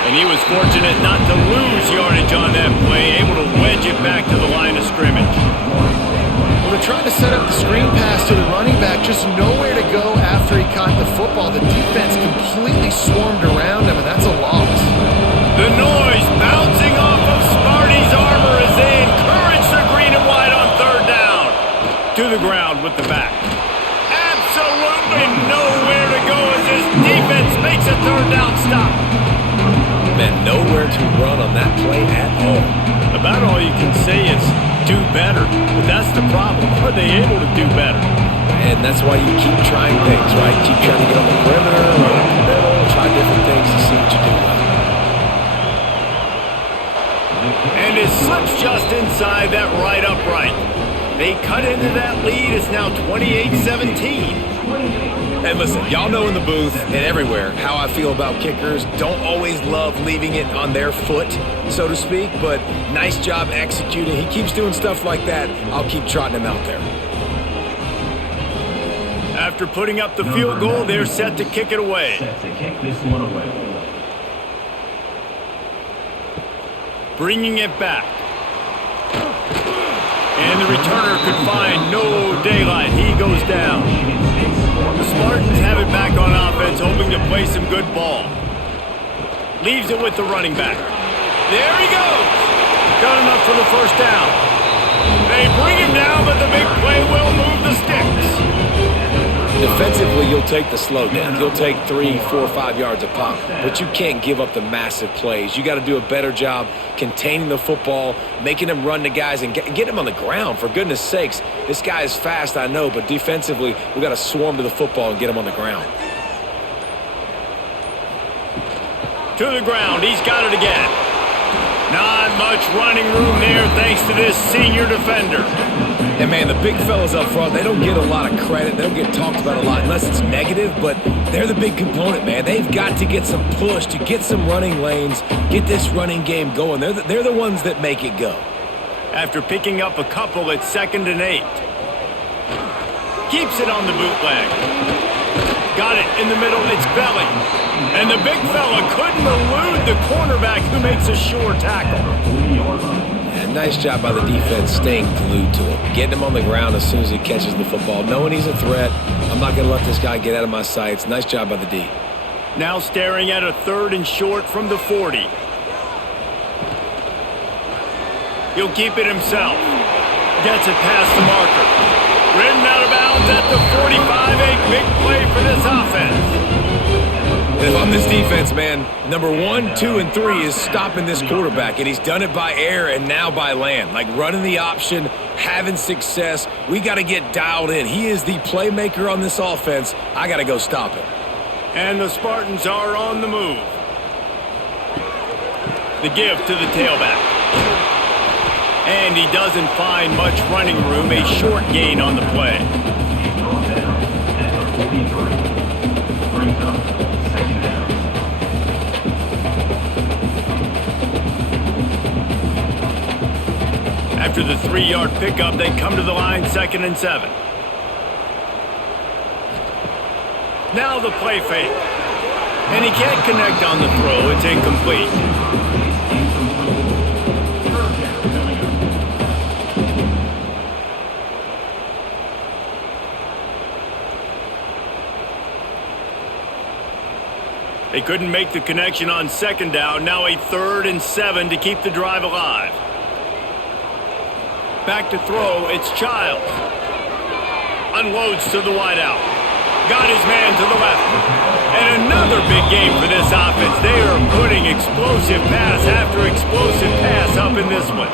And he was fortunate not to lose yardage on that play, able to wedge it back to the line of scrimmage. Well, they're trying to set up the screen pass to the running back, just nowhere to go after he caught the football. The defense completely swarmed around him, and that's a loss. The noise bouncing off of Sparty's armor as they encourage the green and white on 3rd down. To the ground with the back. Absolutely nowhere to go as his defense makes a 3rd down stop. Man, nowhere to run on that play at all. About all you can say is do better. But that's the problem. Are they able to do better? And that's why you keep trying things, right? Keep trying to get on the perimeter, run up the middle, try different things to see what you do well. And it slips just inside that right upright. They cut into that lead. It's now 28-17. And listen, y'all know in the booth and everywhere how I feel about kickers. Don't always love leaving it on their foot, so to speak, but nice job executing. He keeps doing stuff like that. I'll keep trotting him out there. After putting up the field goal, they're set to kick it away. Bringing it back. And the returner could find no daylight. He goes down. The Spartans have it back on offense, hoping to play some good ball. Leaves it with the running back. There he goes. Got enough for the 1st down. They bring him down, but the big play will move the sticks. Defensively, you'll take the slow down. You'll take 3, 4, 5 yards a pop, but you can't give up the massive plays. You got to do a better job containing the football, making them run to guys, and get them on the ground. For goodness sakes, this guy is fast, I know, but defensively, we got to swarm to the football and get him on the ground. To the ground, he's got it again. Not much running room there thanks to this senior defender. And, man, the big fellas up front, they don't get a lot of credit. They don't get talked about a lot unless it's negative, but they're the big component, man. They've got to get some push to get some running lanes, get this running game going. They're the ones that make it go. After picking up a couple at 2nd and 8. Keeps it on the bootleg. Got it in the middle, it's Belly. And the big fella couldn't elude the cornerback who makes a sure tackle. Nice job by the defense staying glued to him, getting him on the ground as soon as he catches the football, knowing he's a threat. I'm not going to let this guy get out of my sights. Nice job by the D. Now staring at a 3rd and short from the 40. He'll keep it himself. Gets it past the marker. Ridden out of bounds at the 45. A big play for this offense. And if I'm this defense, man, number 1, 2, and 3 is stopping this quarterback, and he's done it by air and now by land. Like running the option, having success. We got to get dialed in. He is the playmaker on this offense. I got to go stop him. And the Spartans are on the move. The give to the tailback. And he doesn't find much running room. A short gain on the play. After the 3-yard pickup, they come to the line 2nd and 7. Now the play fake. And he can't connect on the throw. It's incomplete. They couldn't make the connection on 2nd down. Now a 3rd and 7 to keep the drive alive. Back to throw, it's Childs. Unloads to the wideout. got his man to the left. And another big game for this offense. They are putting explosive pass after explosive pass up in this one.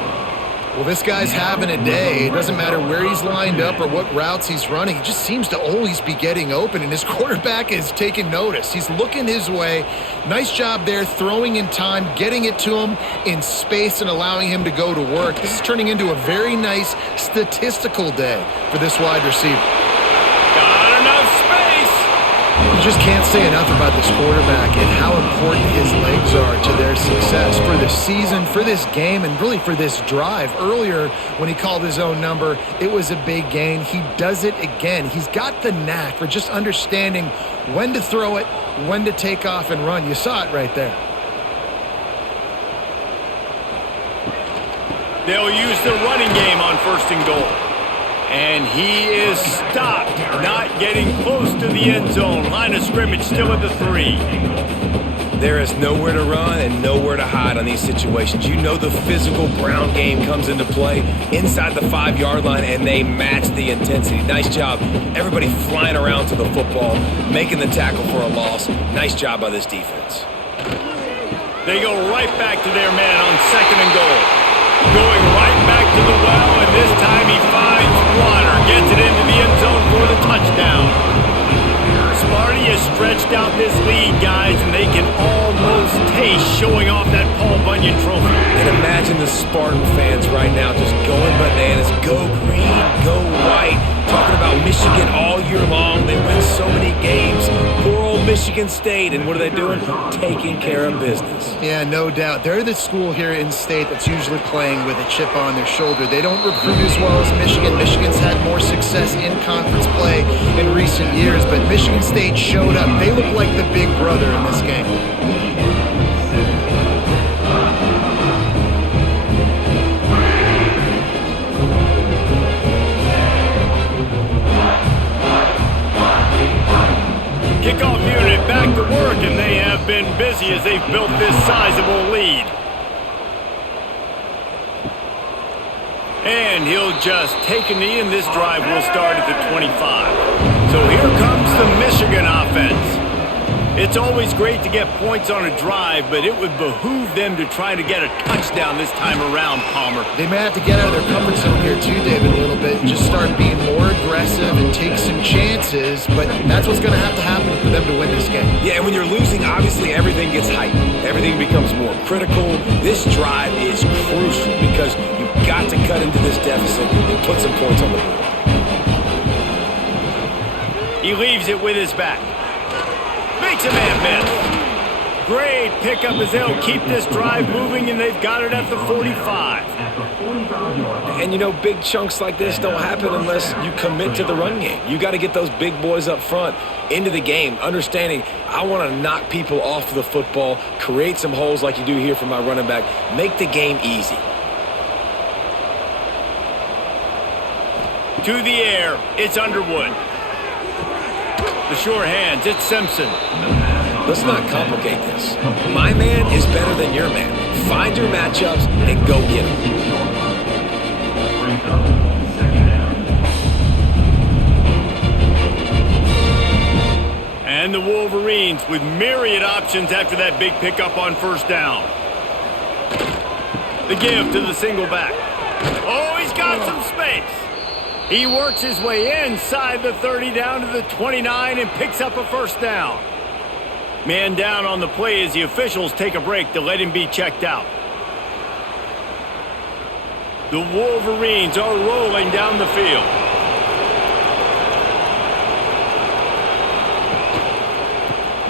Well, this guy's having a day. It doesn't matter where he's lined up or what routes he's running. He just seems to always be getting open, and his quarterback is taking notice. He's looking his way. Nice job there, throwing in time, getting it to him in space and allowing him to go to work. This is turning into a very nice statistical day for this wide receiver. Got enough space. You just can't say enough about this quarterback and how important his legs are to their success for this season, for this game, and really for this drive. Earlier, when he called his own number, it was a big gain. He does it again. He's got the knack for just understanding when to throw it, when to take off and run. You saw it right there. They'll use the running game on 1st and goal. And he is stopped, not getting close to the end zone. Line of scrimmage still at the 3. There is nowhere to run and nowhere to hide on these situations. You know the physical ground game comes into play inside the 5-yard line, and they match the intensity. Nice job. Everybody flying around to the football, making the tackle for a loss. Nice job by this defense. They go right back to their man on 2nd and goal. Going right back to the well, and this time he finds water. Gets it into the end zone for the touchdown. Sparty has stretched out this lead, guys, and they can almost taste showing off that Paul Bunyan trophy. And imagine the Spartan fans right now just going bananas. Go green, go white. Talking about Michigan all year long. They win so many games. Poor old Michigan State. And what are they doing? Taking care of business. Yeah, no doubt. They're the school here in state that's usually playing with a chip on their shoulder. They don't recruit as well as Michigan. Michigan's had more success in conference play in recent years, but Michigan State showed up. They look like the big brother in this game. Kickoff unit back to work, and they have been busy as they've built this sizable lead. And he'll just take a knee, and this drive will start at the 25. So here comes the Michigan offense. It's always great to get points on a drive, but it would behoove them to try to get a touchdown this time around, Palmer. They may have to get out of their comfort zone here too, David, a little bit, and just start being more aggressive and take some chances, but that's what's going to happen for them to win this game. Yeah, and when you're losing, obviously everything gets heightened. Everything becomes more critical. This drive is crucial because you've got to cut into this deficit and put some points on the board. He leaves it with his back. Makes a man miss. Great pickup as they'll keep this drive moving, and they've got it at the 45. And you know, big chunks like this don't happen unless you commit to the run game. You got to get those big boys up front into the game, understanding I want to knock people off the football, create some holes like you do here for my running back, make the game easy. To the air, it's Underwood. The sure hands, it's Simpson. Let's not complicate this. My man is better than your man. Find your matchups and go get them. And the Wolverines with myriad options after that big pickup on 1st down. The give to the single back. Oh, he's got some space. He works his way inside the 30 down to the 29 and picks up a 1st down. Man down on the play as the officials take a break to let him be checked out. The Wolverines are rolling down the field.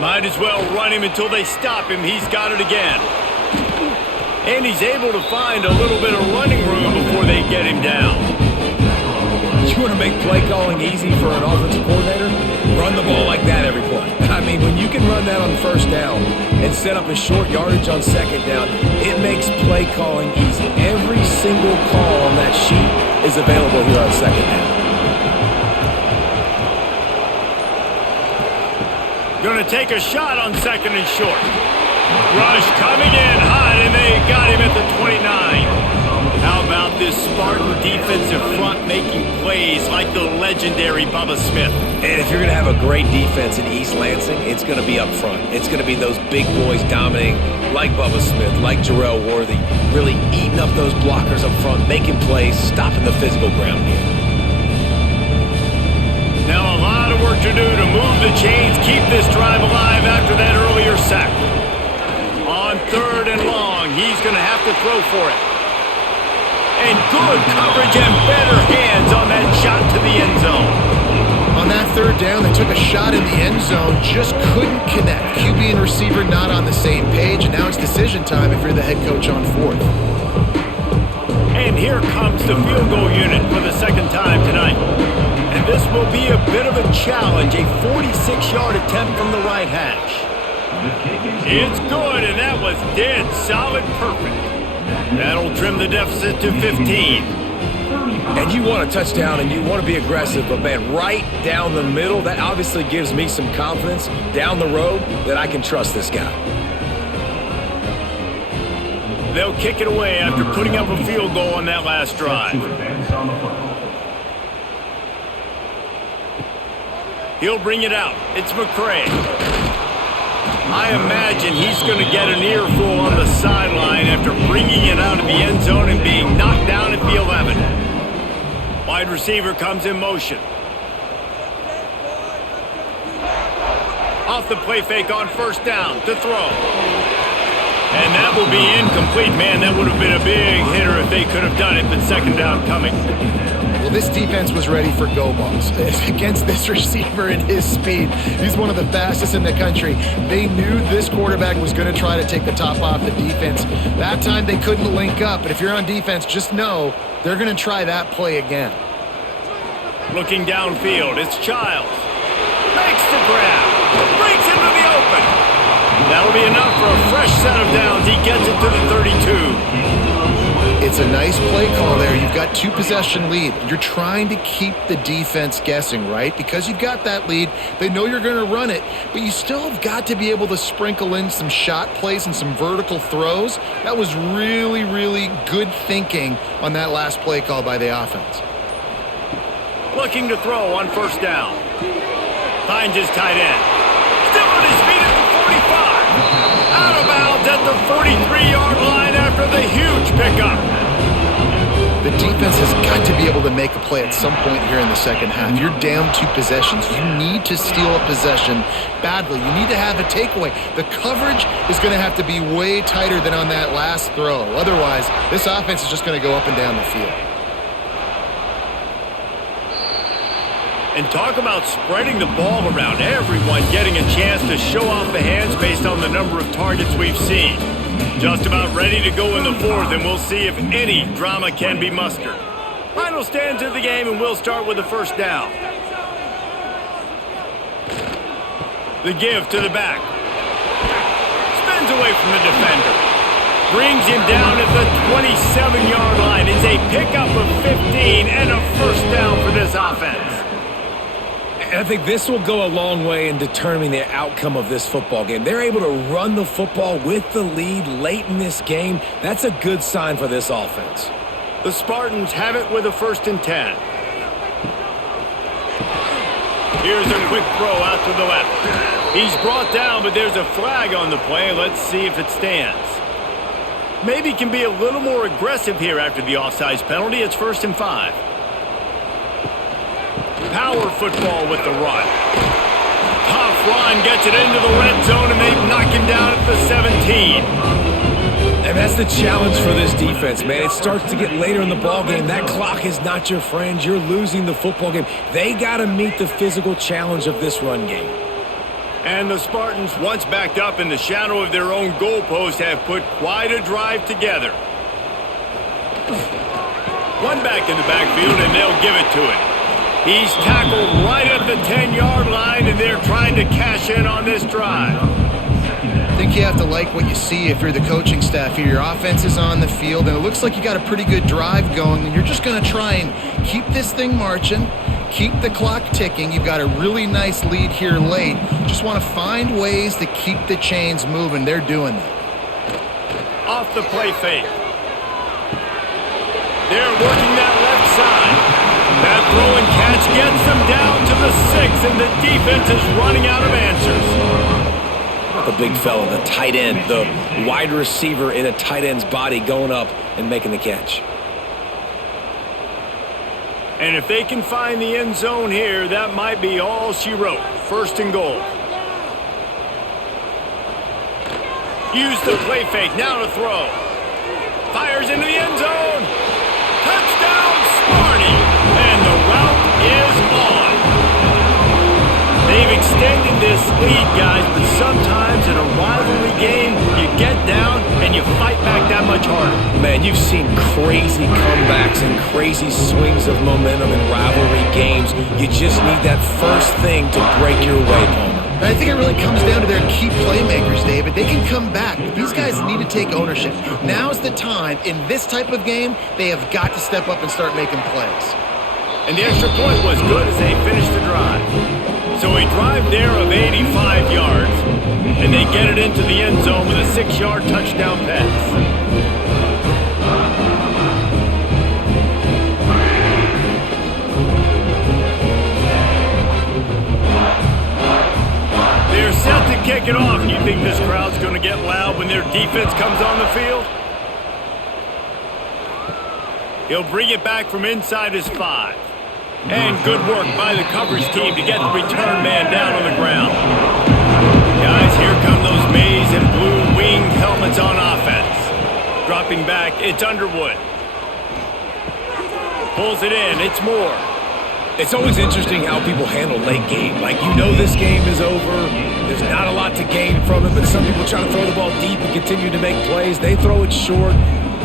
Might as well run him until they stop him. He's got it again. And he's able to find a little bit of running room before they get him down. You want to make play calling easy for an offensive coordinator? Run the ball like that every play. I mean, when you can run that on 1st down and set up a short yardage on 2nd down, it makes play calling easy. Every single call on that sheet is available here on 2nd down. Going to take a shot on 2nd and short. Rush coming in hot, and they got him at the 29. How about this this Spartan defensive front making plays like the legendary Bubba Smith. And if you're going to have a great defense in East Lansing, it's going to be up front. It's going to be those big boys dominating like Bubba Smith, like Jarrell Worthy, really eating up those blockers up front, making plays, stopping the physical ground game. Now a lot of work to do to move the chains, keep this drive alive after that earlier sack. On 3rd and long, he's going to have to throw for it. And good coverage and better hands on that shot to the end zone. On that 3rd down, they took a shot in the end zone, just couldn't connect. QB and receiver not on the same page, and now it's decision time if you're the head coach on 4th. And here comes the field goal unit for the 2nd time tonight. And this will be a bit of a challenge, a 46-yard attempt from the right hash. It's good, and that was dead solid perfect. That'll trim the deficit to 15. And you want a touchdown and you want to be aggressive, but man, right down the middle, that obviously gives me some confidence down the road that I can trust this guy. They'll kick it away after putting up a field goal on that last drive. He'll bring it out. It's McCray. I imagine he's going to get an earful on the sideline after bringing it out of the end zone and being knocked down at the 11. Wide receiver comes in motion. Off the play fake on 1st down to throw. And that will be incomplete. Man, that would have been a big hitter if they could have done it, but 2nd down coming. Well, this defense was ready for go balls against this receiver and his speed. He's one of the fastest in the country. They knew this quarterback was going to try to take the top off the defense. That time they couldn't link up, but if you're on defense, just know they're going to try that play again. Looking downfield, it's Childs. Makes the grab. Breaks into the open. That'll be enough for a fresh set of downs. He gets it to the 32. It's a nice play call there. You've got 2-possession lead. You're trying to keep the defense guessing, right? Because you've got that lead. They know you're going to run it, but you still have got to be able to sprinkle in some shot plays and some vertical throws. That was really, really good thinking on that last play call by the offense. Looking to throw on 1st down. Finds his tight end. Still on his feet at the 45. Out of bounds at the 43-yard line after the huge pickup. The defense has got to be able to make a play at some point here in the 2nd half. You're down 2 possessions. You need to steal a possession badly. You need to have a takeaway. The coverage is going to have to be way tighter than on that last throw. Otherwise, this offense is just going to go up and down the field. And talk about spreading the ball around. Everyone getting a chance to show off the hands based on the number of targets we've seen. Just about ready to go in the 4th, and we'll see if any drama can be mustered. Final stanza of the game, and we'll start with the 1st down. The give to the back. Spins away from the defender. Brings him down at the 27-yard line. It's a pickup of 15 and a 1st down for this offense. And I think this will go a long way in determining the outcome of this football game. They're able to run the football with the lead late in this game. That's a good sign for this offense. The Spartans have it with a 1st and 10. Here's a quick throw out to the left. He's brought down, but there's a flag on the play. Let's see if it stands. Maybe can be a little more aggressive here after the offsides penalty. It's 1st and 5. Power football with the run. Tough run, gets it into the red zone, and they knock him down at the 17. And that's the challenge for this defense, man. It starts to get later in the ball game. That clock is not your friend. You're losing the football game. They got to meet the physical challenge of this run game. And the Spartans, once backed up in the shadow of their own goalpost, have put quite a drive together. One back in the backfield, and they'll give it to him. He's tackled right at the 10-yard line, and they're trying to cash in on this drive. I think you have to like what you see if you're the coaching staff here. Your offense is on the field, and it looks like you got a pretty good drive going, and you're just going to try and keep this thing marching, keep the clock ticking. You've got a really nice lead here late. Just want to find ways to keep the chains moving. They're doing that. Off the play fake. They're working that left side. That throw and catch gets them down to the 6, and the defense is running out of answers. The big fella, the tight end, the wide receiver in a tight end's body going up and making the catch. And if they can find the end zone here, that might be all she wrote. First and goal. Use the play fake, now to throw. Fires into the end zone. Touchdown, Sparty. And the route is on. They've extended this lead, guys, but sometimes in a rivalry game, you get down and you fight back that much harder. Man, you've seen crazy comebacks and crazy swings of momentum in rivalry games. You just need that first thing to break your way, Palmer. I think it really comes down to their key playmakers, David. They can come back, but these guys need to take ownership. Now's the time. In this type of game, they have got to step up and start making plays. And the extra point was good as they finished the drive. So a drive there of 85 yards, and they get it into the end zone with a 6-yard touchdown pass. They're set to kick it off. You think this crowd's going to get loud when their defense comes on the field? He'll bring it back from inside his 5. And good work by the coverage team to get the return man down on the ground. Guys, here come those maize and blue winged helmets on offense. Dropping back, it's Underwood. Pulls it in, it's Moore. It's always interesting how people handle late game. Like, you know this game is over. There's not a lot to gain from it, but some people try to throw the ball deep and continue to make plays. They throw it short.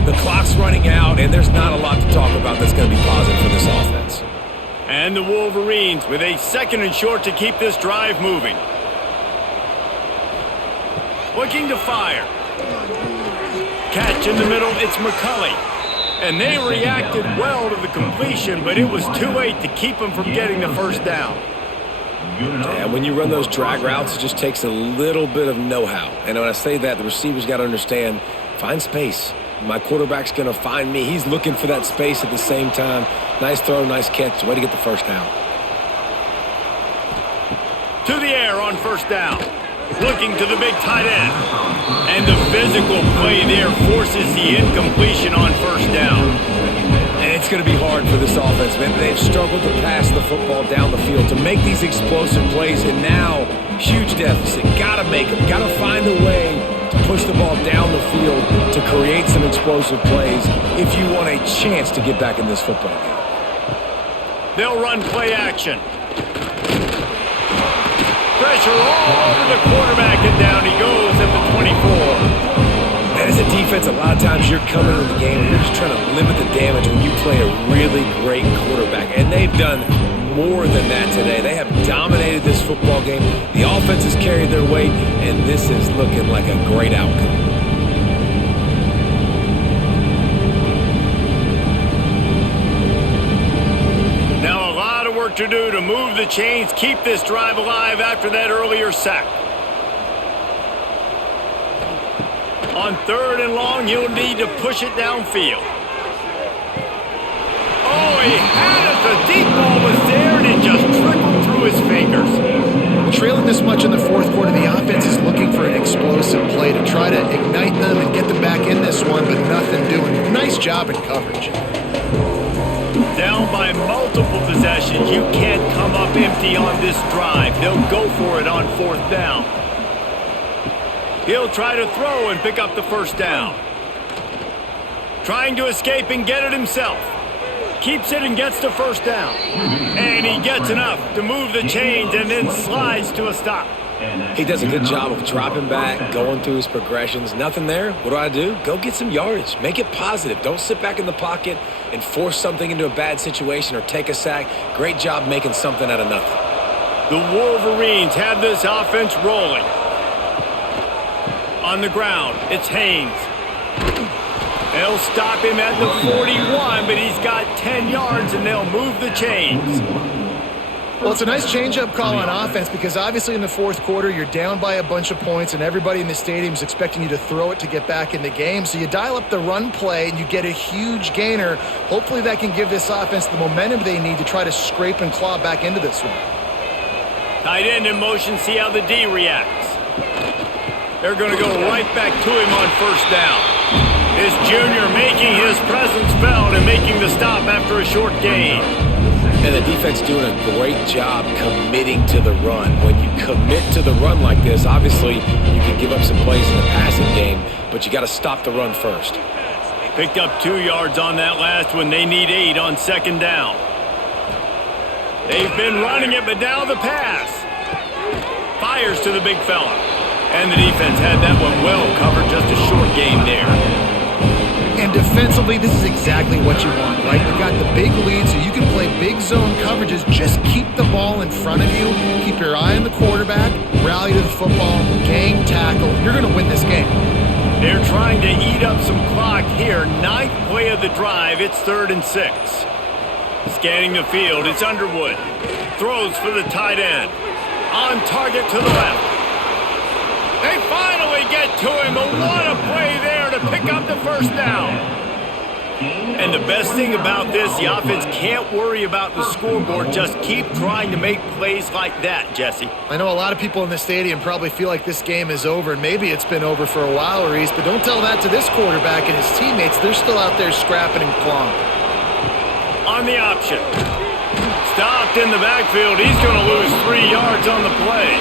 The clock's running out, and there's not a lot to talk about that's going to be positive for this offense. And the Wolverines with a 2nd and short to keep this drive moving. Looking to fire. Catch in the middle, it's McCulley. And they reacted well to the completion, but it was too late to keep them from getting the first down. Yeah, when you run those drag routes, it just takes a little bit of know-how. And when I say that, the receiver's got to understand, find space. My quarterback's going to find me. He's looking for that space at the same time. Nice throw, nice catch. Way to get the first down. To the air on first down. Looking to the big tight end. And the physical play there forces the incompletion on first down. And it's going to be hard for this offense, man. They've struggled to pass the football down the field, to make these explosive plays, and now, huge deficit. Got to make them. Got to find a way to push the ball down the field to create some explosive plays if you want a chance to get back in this football game. They'll run play action. Pressure all over the quarterback, and down he goes at the 24. And as a defense, a lot of times you're coming into the game and you're just trying to limit the damage when you play a really great quarterback. And they've done more than that today. They have dominated this football game. The offense has carried their weight, and this is looking like a great outcome. Now a lot of work to do to move the chains, keep this drive alive after that earlier sack. On 3rd and long, you'll need to push it downfield. Oh, he had it. The deep ball was there, and it just trickled through his fingers. Trailing this much in the 4th quarter, the offense is looking for an explosive play to try to ignite them and get them back in this one, but nothing doing. Nice job in coverage. Down by multiple possessions, you can't come up empty on this drive. They'll go for it on 4th down. He'll try to throw and pick up the first down. Trying to escape and get it himself. Keeps it and gets the first down. And he gets enough to move the chains and then slides to a stop. He does a good job of dropping back, going through his progressions. Nothing there. What do? Go get some yardage. Make it positive. Don't sit back in the pocket and force something into a bad situation or take a sack. Great job making something out of nothing. The Wolverines have this offense rolling. On the ground, it's Haynes. They'll stop him at the 41, but he's got 10 yards, and they'll move the chains. Well, it's a nice change-up call on offense because obviously in the fourth quarter, you're down by a bunch of points and everybody in the stadium is expecting you to throw it to get back in the game. So you dial up the run play and you get a huge gainer. Hopefully that can give this offense the momentum they need to try to scrape and claw back into this one. Tight end in motion, see how the D reacts. They're going to go right back to him on first down. This junior making his presence felt and making the stop after a short gain. And the defense doing a great job committing to the run. When you commit to the run like this, obviously you can give up some plays in the passing game, but you got to stop the run first. Picked up 2 yards on that last one. They need 8 on second down. They've been running it, but now the pass. Fires to the big fella. And the defense had that one well covered, just a short gain there. And defensively, this is exactly what you want, right? You've got the big lead, so you can play big zone coverages. Just keep the ball in front of you. Keep your eye on the quarterback. Rally to the football. Gang tackle. You're going to win this game. They're trying to eat up some clock here. 9th play of the drive. It's 3rd and 6. Scanning the field. It's Underwood. Throws for the tight end. On target to the left. They finally get to him. What a play there to pick up the first down. And the best thing about this, the offense can't worry about the scoreboard. Just keep trying to make plays like that, Jesse. I know a lot of people in the stadium probably feel like this game is over, and maybe it's been over for a while, Reese, but don't tell that to this quarterback and his teammates. They're still out there scrapping and clawing. On the option. Stopped in the backfield. He's going to lose 3 yards on the play.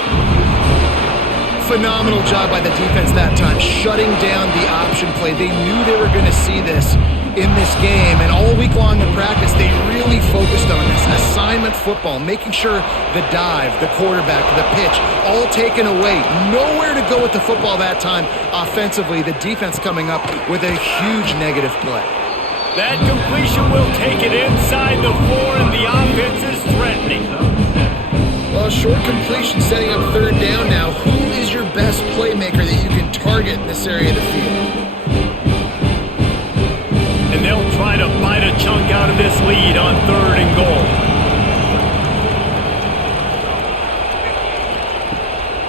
Phenomenal job by the defense that time, shutting down the option play. They knew they were going to see this in this game, and all week long in practice, they really focused on this assignment football, making sure the dive, the quarterback, the pitch, all taken away. Nowhere to go with the football that time offensively. The defense coming up with a huge negative play. That completion will take it inside the 4, and the offense is threatening. Well, short completion setting up 3rd down now. Who is your best playmaker that you can target in this area of the field? And they'll try to bite a chunk out of this lead on 3rd and goal.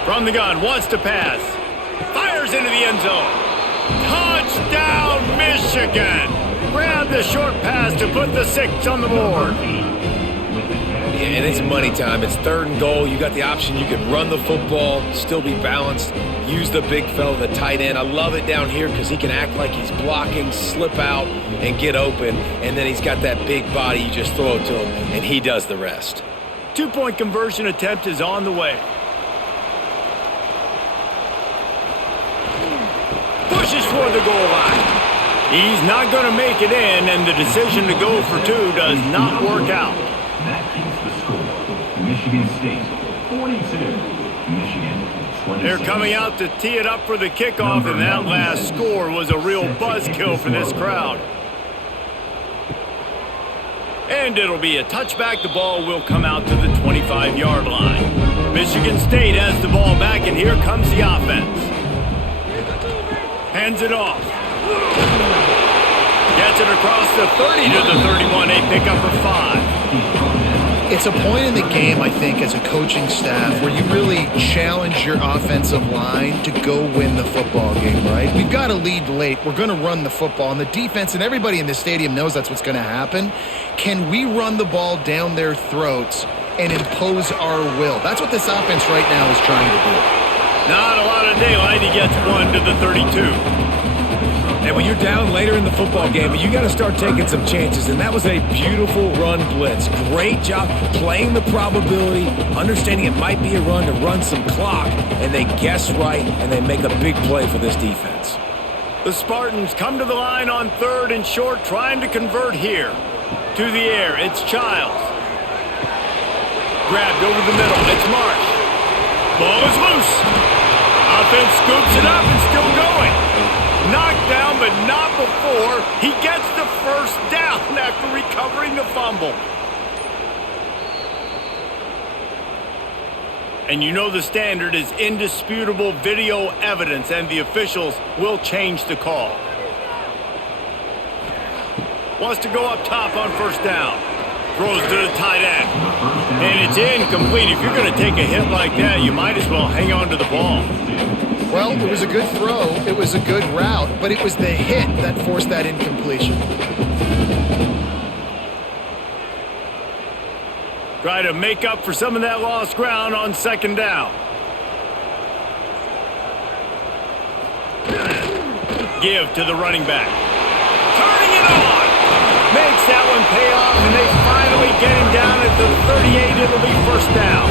From the gun, wants to pass. Fires into the end zone. Touchdown, Michigan! Grab the short pass to put the 6 on the board. And it's money time. It's 3rd and goal. You got the option. You can run the football, still be balanced, use the big fella, the tight end. I love it down here because he can act like he's blocking, slip out, and get open. And then he's got that big body. You just throw it to him, and he does the rest. 2-point conversion attempt is on the way. Pushes for the goal line. He's not going to make it in, and the decision to go for 2 does not work out. That keeps the score. Michigan State 42, Michigan 26. They're coming out to tee it up for the kickoff, and that last score was a real buzzkill for this crowd. And it'll be a touchback. The ball will come out to the 25-yard line. Michigan State has the ball back, and here comes the offense. Hands it off. Gets it across the 30 to the 31. A pickup for 5. It's a point in the game, I think, as a coaching staff where you really challenge your offensive line to go win the football game, right? We've got a lead late. We're going to run the football, and the defense and everybody in the stadium knows that's what's going to happen. Can we run the ball down their throats and impose our will? That's what this offense right now is trying to do. Not a lot of daylight. He gets 1 to the 32. And when you're down later in the football game, you got to start taking some chances. And that was a beautiful run blitz. Great job playing the probability, understanding it might be a run to run some clock. And they guess right, and they make a big play for this defense. The Spartans come to the line on 3rd and short, trying to convert here. To the air, it's Childs. Grabbed over the middle, it's Marsh. Ball is loose. Offense scoops it up and still going. Knocked down, but not before he gets the first down after recovering the fumble. And you know the standard is indisputable video evidence, and the officials will change the call. Wants to go up top on first down. Throws to the tight end. And it's incomplete. If you're going to take a hit like that, you might as well hang on to the ball. Well, it was a good throw. It was a good route, but it was the hit that forced that incompletion. Try to make up for some of that lost ground on second down. Give to the running back. Turning it on. Makes that one pay off, and they finally get him down at the 38. It'll be first down.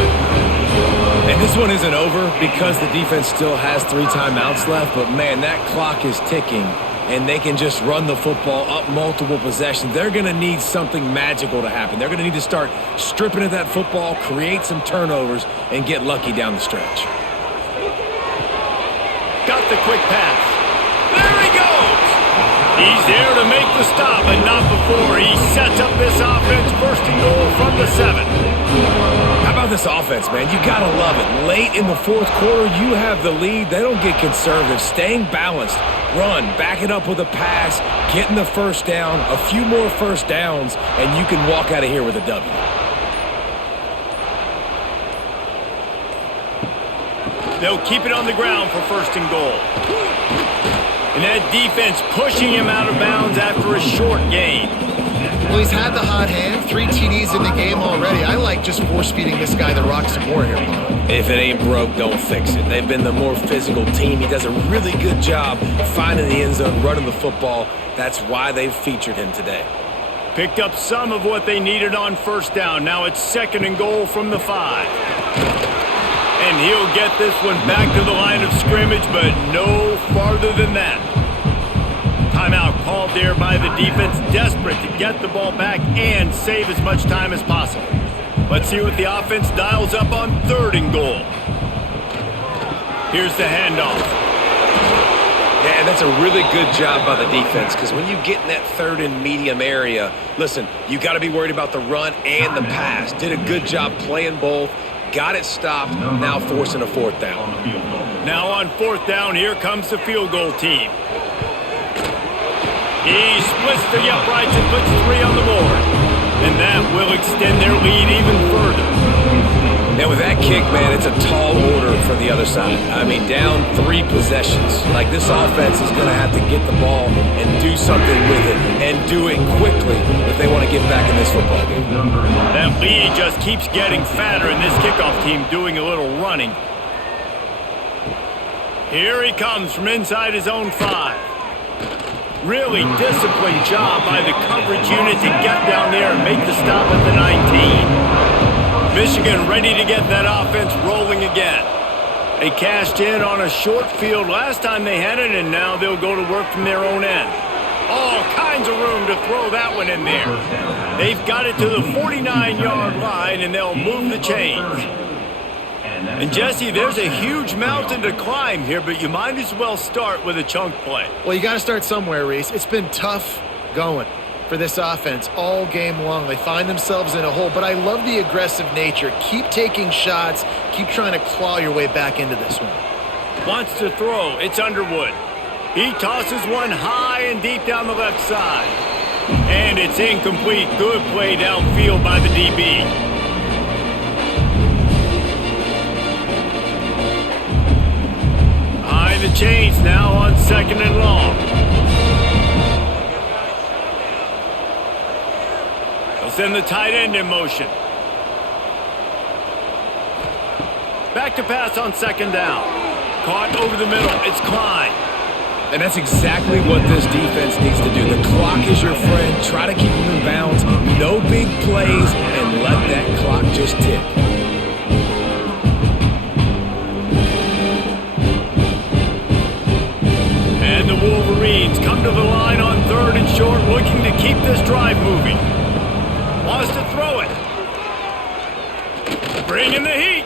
And this one isn't over because the defense still has 3 timeouts left, but man, that clock is ticking, and they can just run the football up multiple possessions. They're going to need something magical to happen. They're going to need to start stripping at that football, create some turnovers, and get lucky down the stretch. Got the quick pass. There he goes. He's there to make the stop, but not before. He sets up this offense first and goal from the 7. How about this offense, man? You got to love it. Late in the fourth quarter, you have the lead. They don't get conservative. Staying balanced. Run, back it up with a pass, getting the first down, a few more first downs, and you can walk out of here with a W. They'll keep it on the ground for first and goal. And that defense pushing him out of bounds after a short gain. Well, he's had the hot hand, 3 TDs in the game already. I like just force-feeding this guy the rock some more here, Paul. If it ain't broke, don't fix it. They've been the more physical team. He does a really good job finding the end zone, running the football. That's why they've featured him today. Picked up some of what they needed on first down. Now it's second and goal from the 5. And he'll get this one back to the line of scrimmage, but no farther than that. Timeout called there by the defense, desperate to get the ball back and save as much time as possible. Let's see what the offense dials up on third and goal. Here's the handoff. Yeah, and that's a really good job by the defense because when you get in that third and medium area, listen, you got to be worried about the run and the pass. Did a good job playing both. Got it stopped, now forcing a fourth down. Now on fourth down, here comes the field goal team. He splits the uprights and puts 3 on the board. And that will extend their lead even further. And with that kick, man, it's a tall order for the other side. I mean, down 3 possessions. Like, this offense is going to have to get the ball and do something with it and do it quickly if they want to get back in this football game. That lead just keeps getting fatter, and this kickoff team doing a little running. Here he comes from inside his own 5. Really disciplined job by the coverage unit to get down there and make the stop at the 19. Michigan ready to get that offense rolling again. They cashed in on a short field last time they had it, and now they'll go to work from their own end. All kinds of room to throw that one in there. They've got it to the 49-yard line, and they'll move the chains. And, Jesse, there's a huge mountain to climb here, but you might as well start with a chunk play. Well, you got to start somewhere, Reese. It's been tough going for this offense all game long. They find themselves in a hole, but I love the aggressive nature. Keep taking shots. Keep trying to claw your way back into this one. Wants to throw. It's Underwood. He tosses one high and deep down the left side. And it's incomplete. Good play downfield by the DB. The chains now on second and long. They'll send the tight end in motion. Back to pass on second down. Caught over the middle. It's Klein. And that's exactly what this defense needs to do. The clock is your friend. Try to keep them in bounds. No big plays, and let that clock just tick. And the Wolverines come to the line on third and short, looking to keep this drive moving. Wants to throw it. Bringing the heat.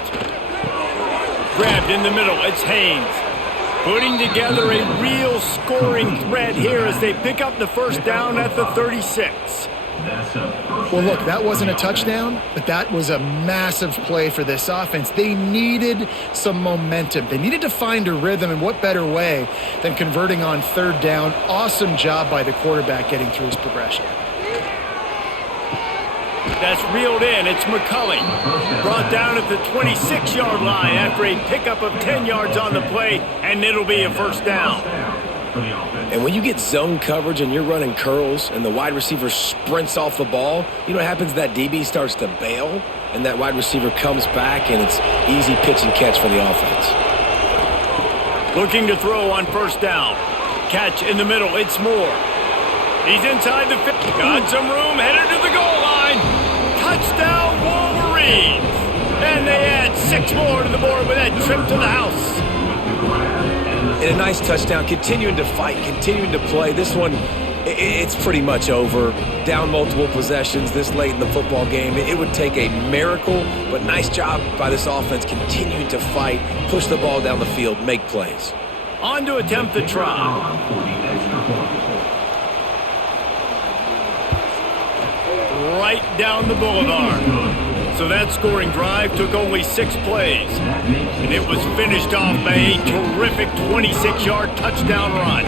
Grabbed in the middle. It's Haynes. Putting together a real scoring threat here as they pick up the first down at the 36. Well, look, that wasn't a touchdown, but that was a massive play for this offense. They needed some momentum. They needed to find a rhythm, and what better way than converting on third down. Awesome job by the quarterback getting through his progression. that's reeled in. It's McCulley. Brought down at the 26-yard line after a pickup of 10 yards on the play, and it'll be a first down. And when you get zone coverage and you're running curls and the wide receiver sprints off the ball, you know what happens? That DB starts to bail, and that wide receiver comes back, and it's easy pitch and catch for the offense. Looking to throw on first down. Catch in the middle. It's Moore. He's inside the 50. Got some room. Headed to the goal line. Touchdown, Wolverines. And they add 6 more to the board with that trip to the house. And a nice touchdown. Continuing to fight. Continuing to play. This one, it's pretty much over. Down multiple possessions this late in the football game. It would take a miracle, but nice job by this offense continuing to fight, push the ball down the field, make plays. On to attempt the try. Right down the boulevard. So that scoring drive took only 6 plays. And it was finished off by a terrific 26-yard touchdown run.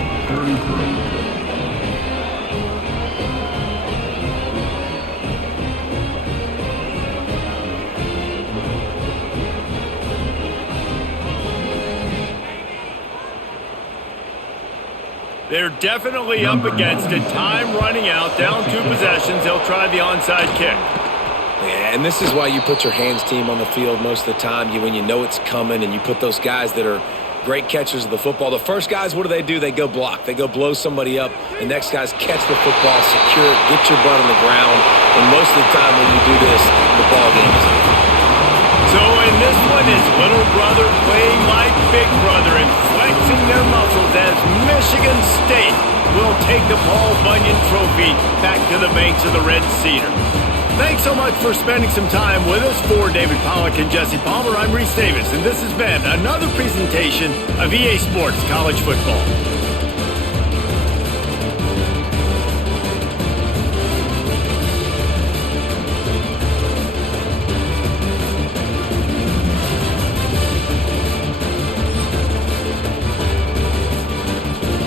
They're definitely up against it. Time running out. Down 2 possessions. They'll try the onside kick. Yeah, and this is why you put your hands team on the field most of the time. When you know it's coming, and you put those guys that are great catchers of the football. The first guys, what do? They go block. They go blow somebody up. The next guys catch the football, secure it, get your butt on the ground. And most of the time when you do this, the ball game is over. So in this one, it's little brother playing like big brother and flexing their muscles as Michigan State will take the Paul Bunyan Trophy back to the banks of the Red Cedar. Thanks so much for spending some time with us. For David Pollack and Jesse Palmer, I'm Reese Davis, and this has been another presentation of EA Sports College Football.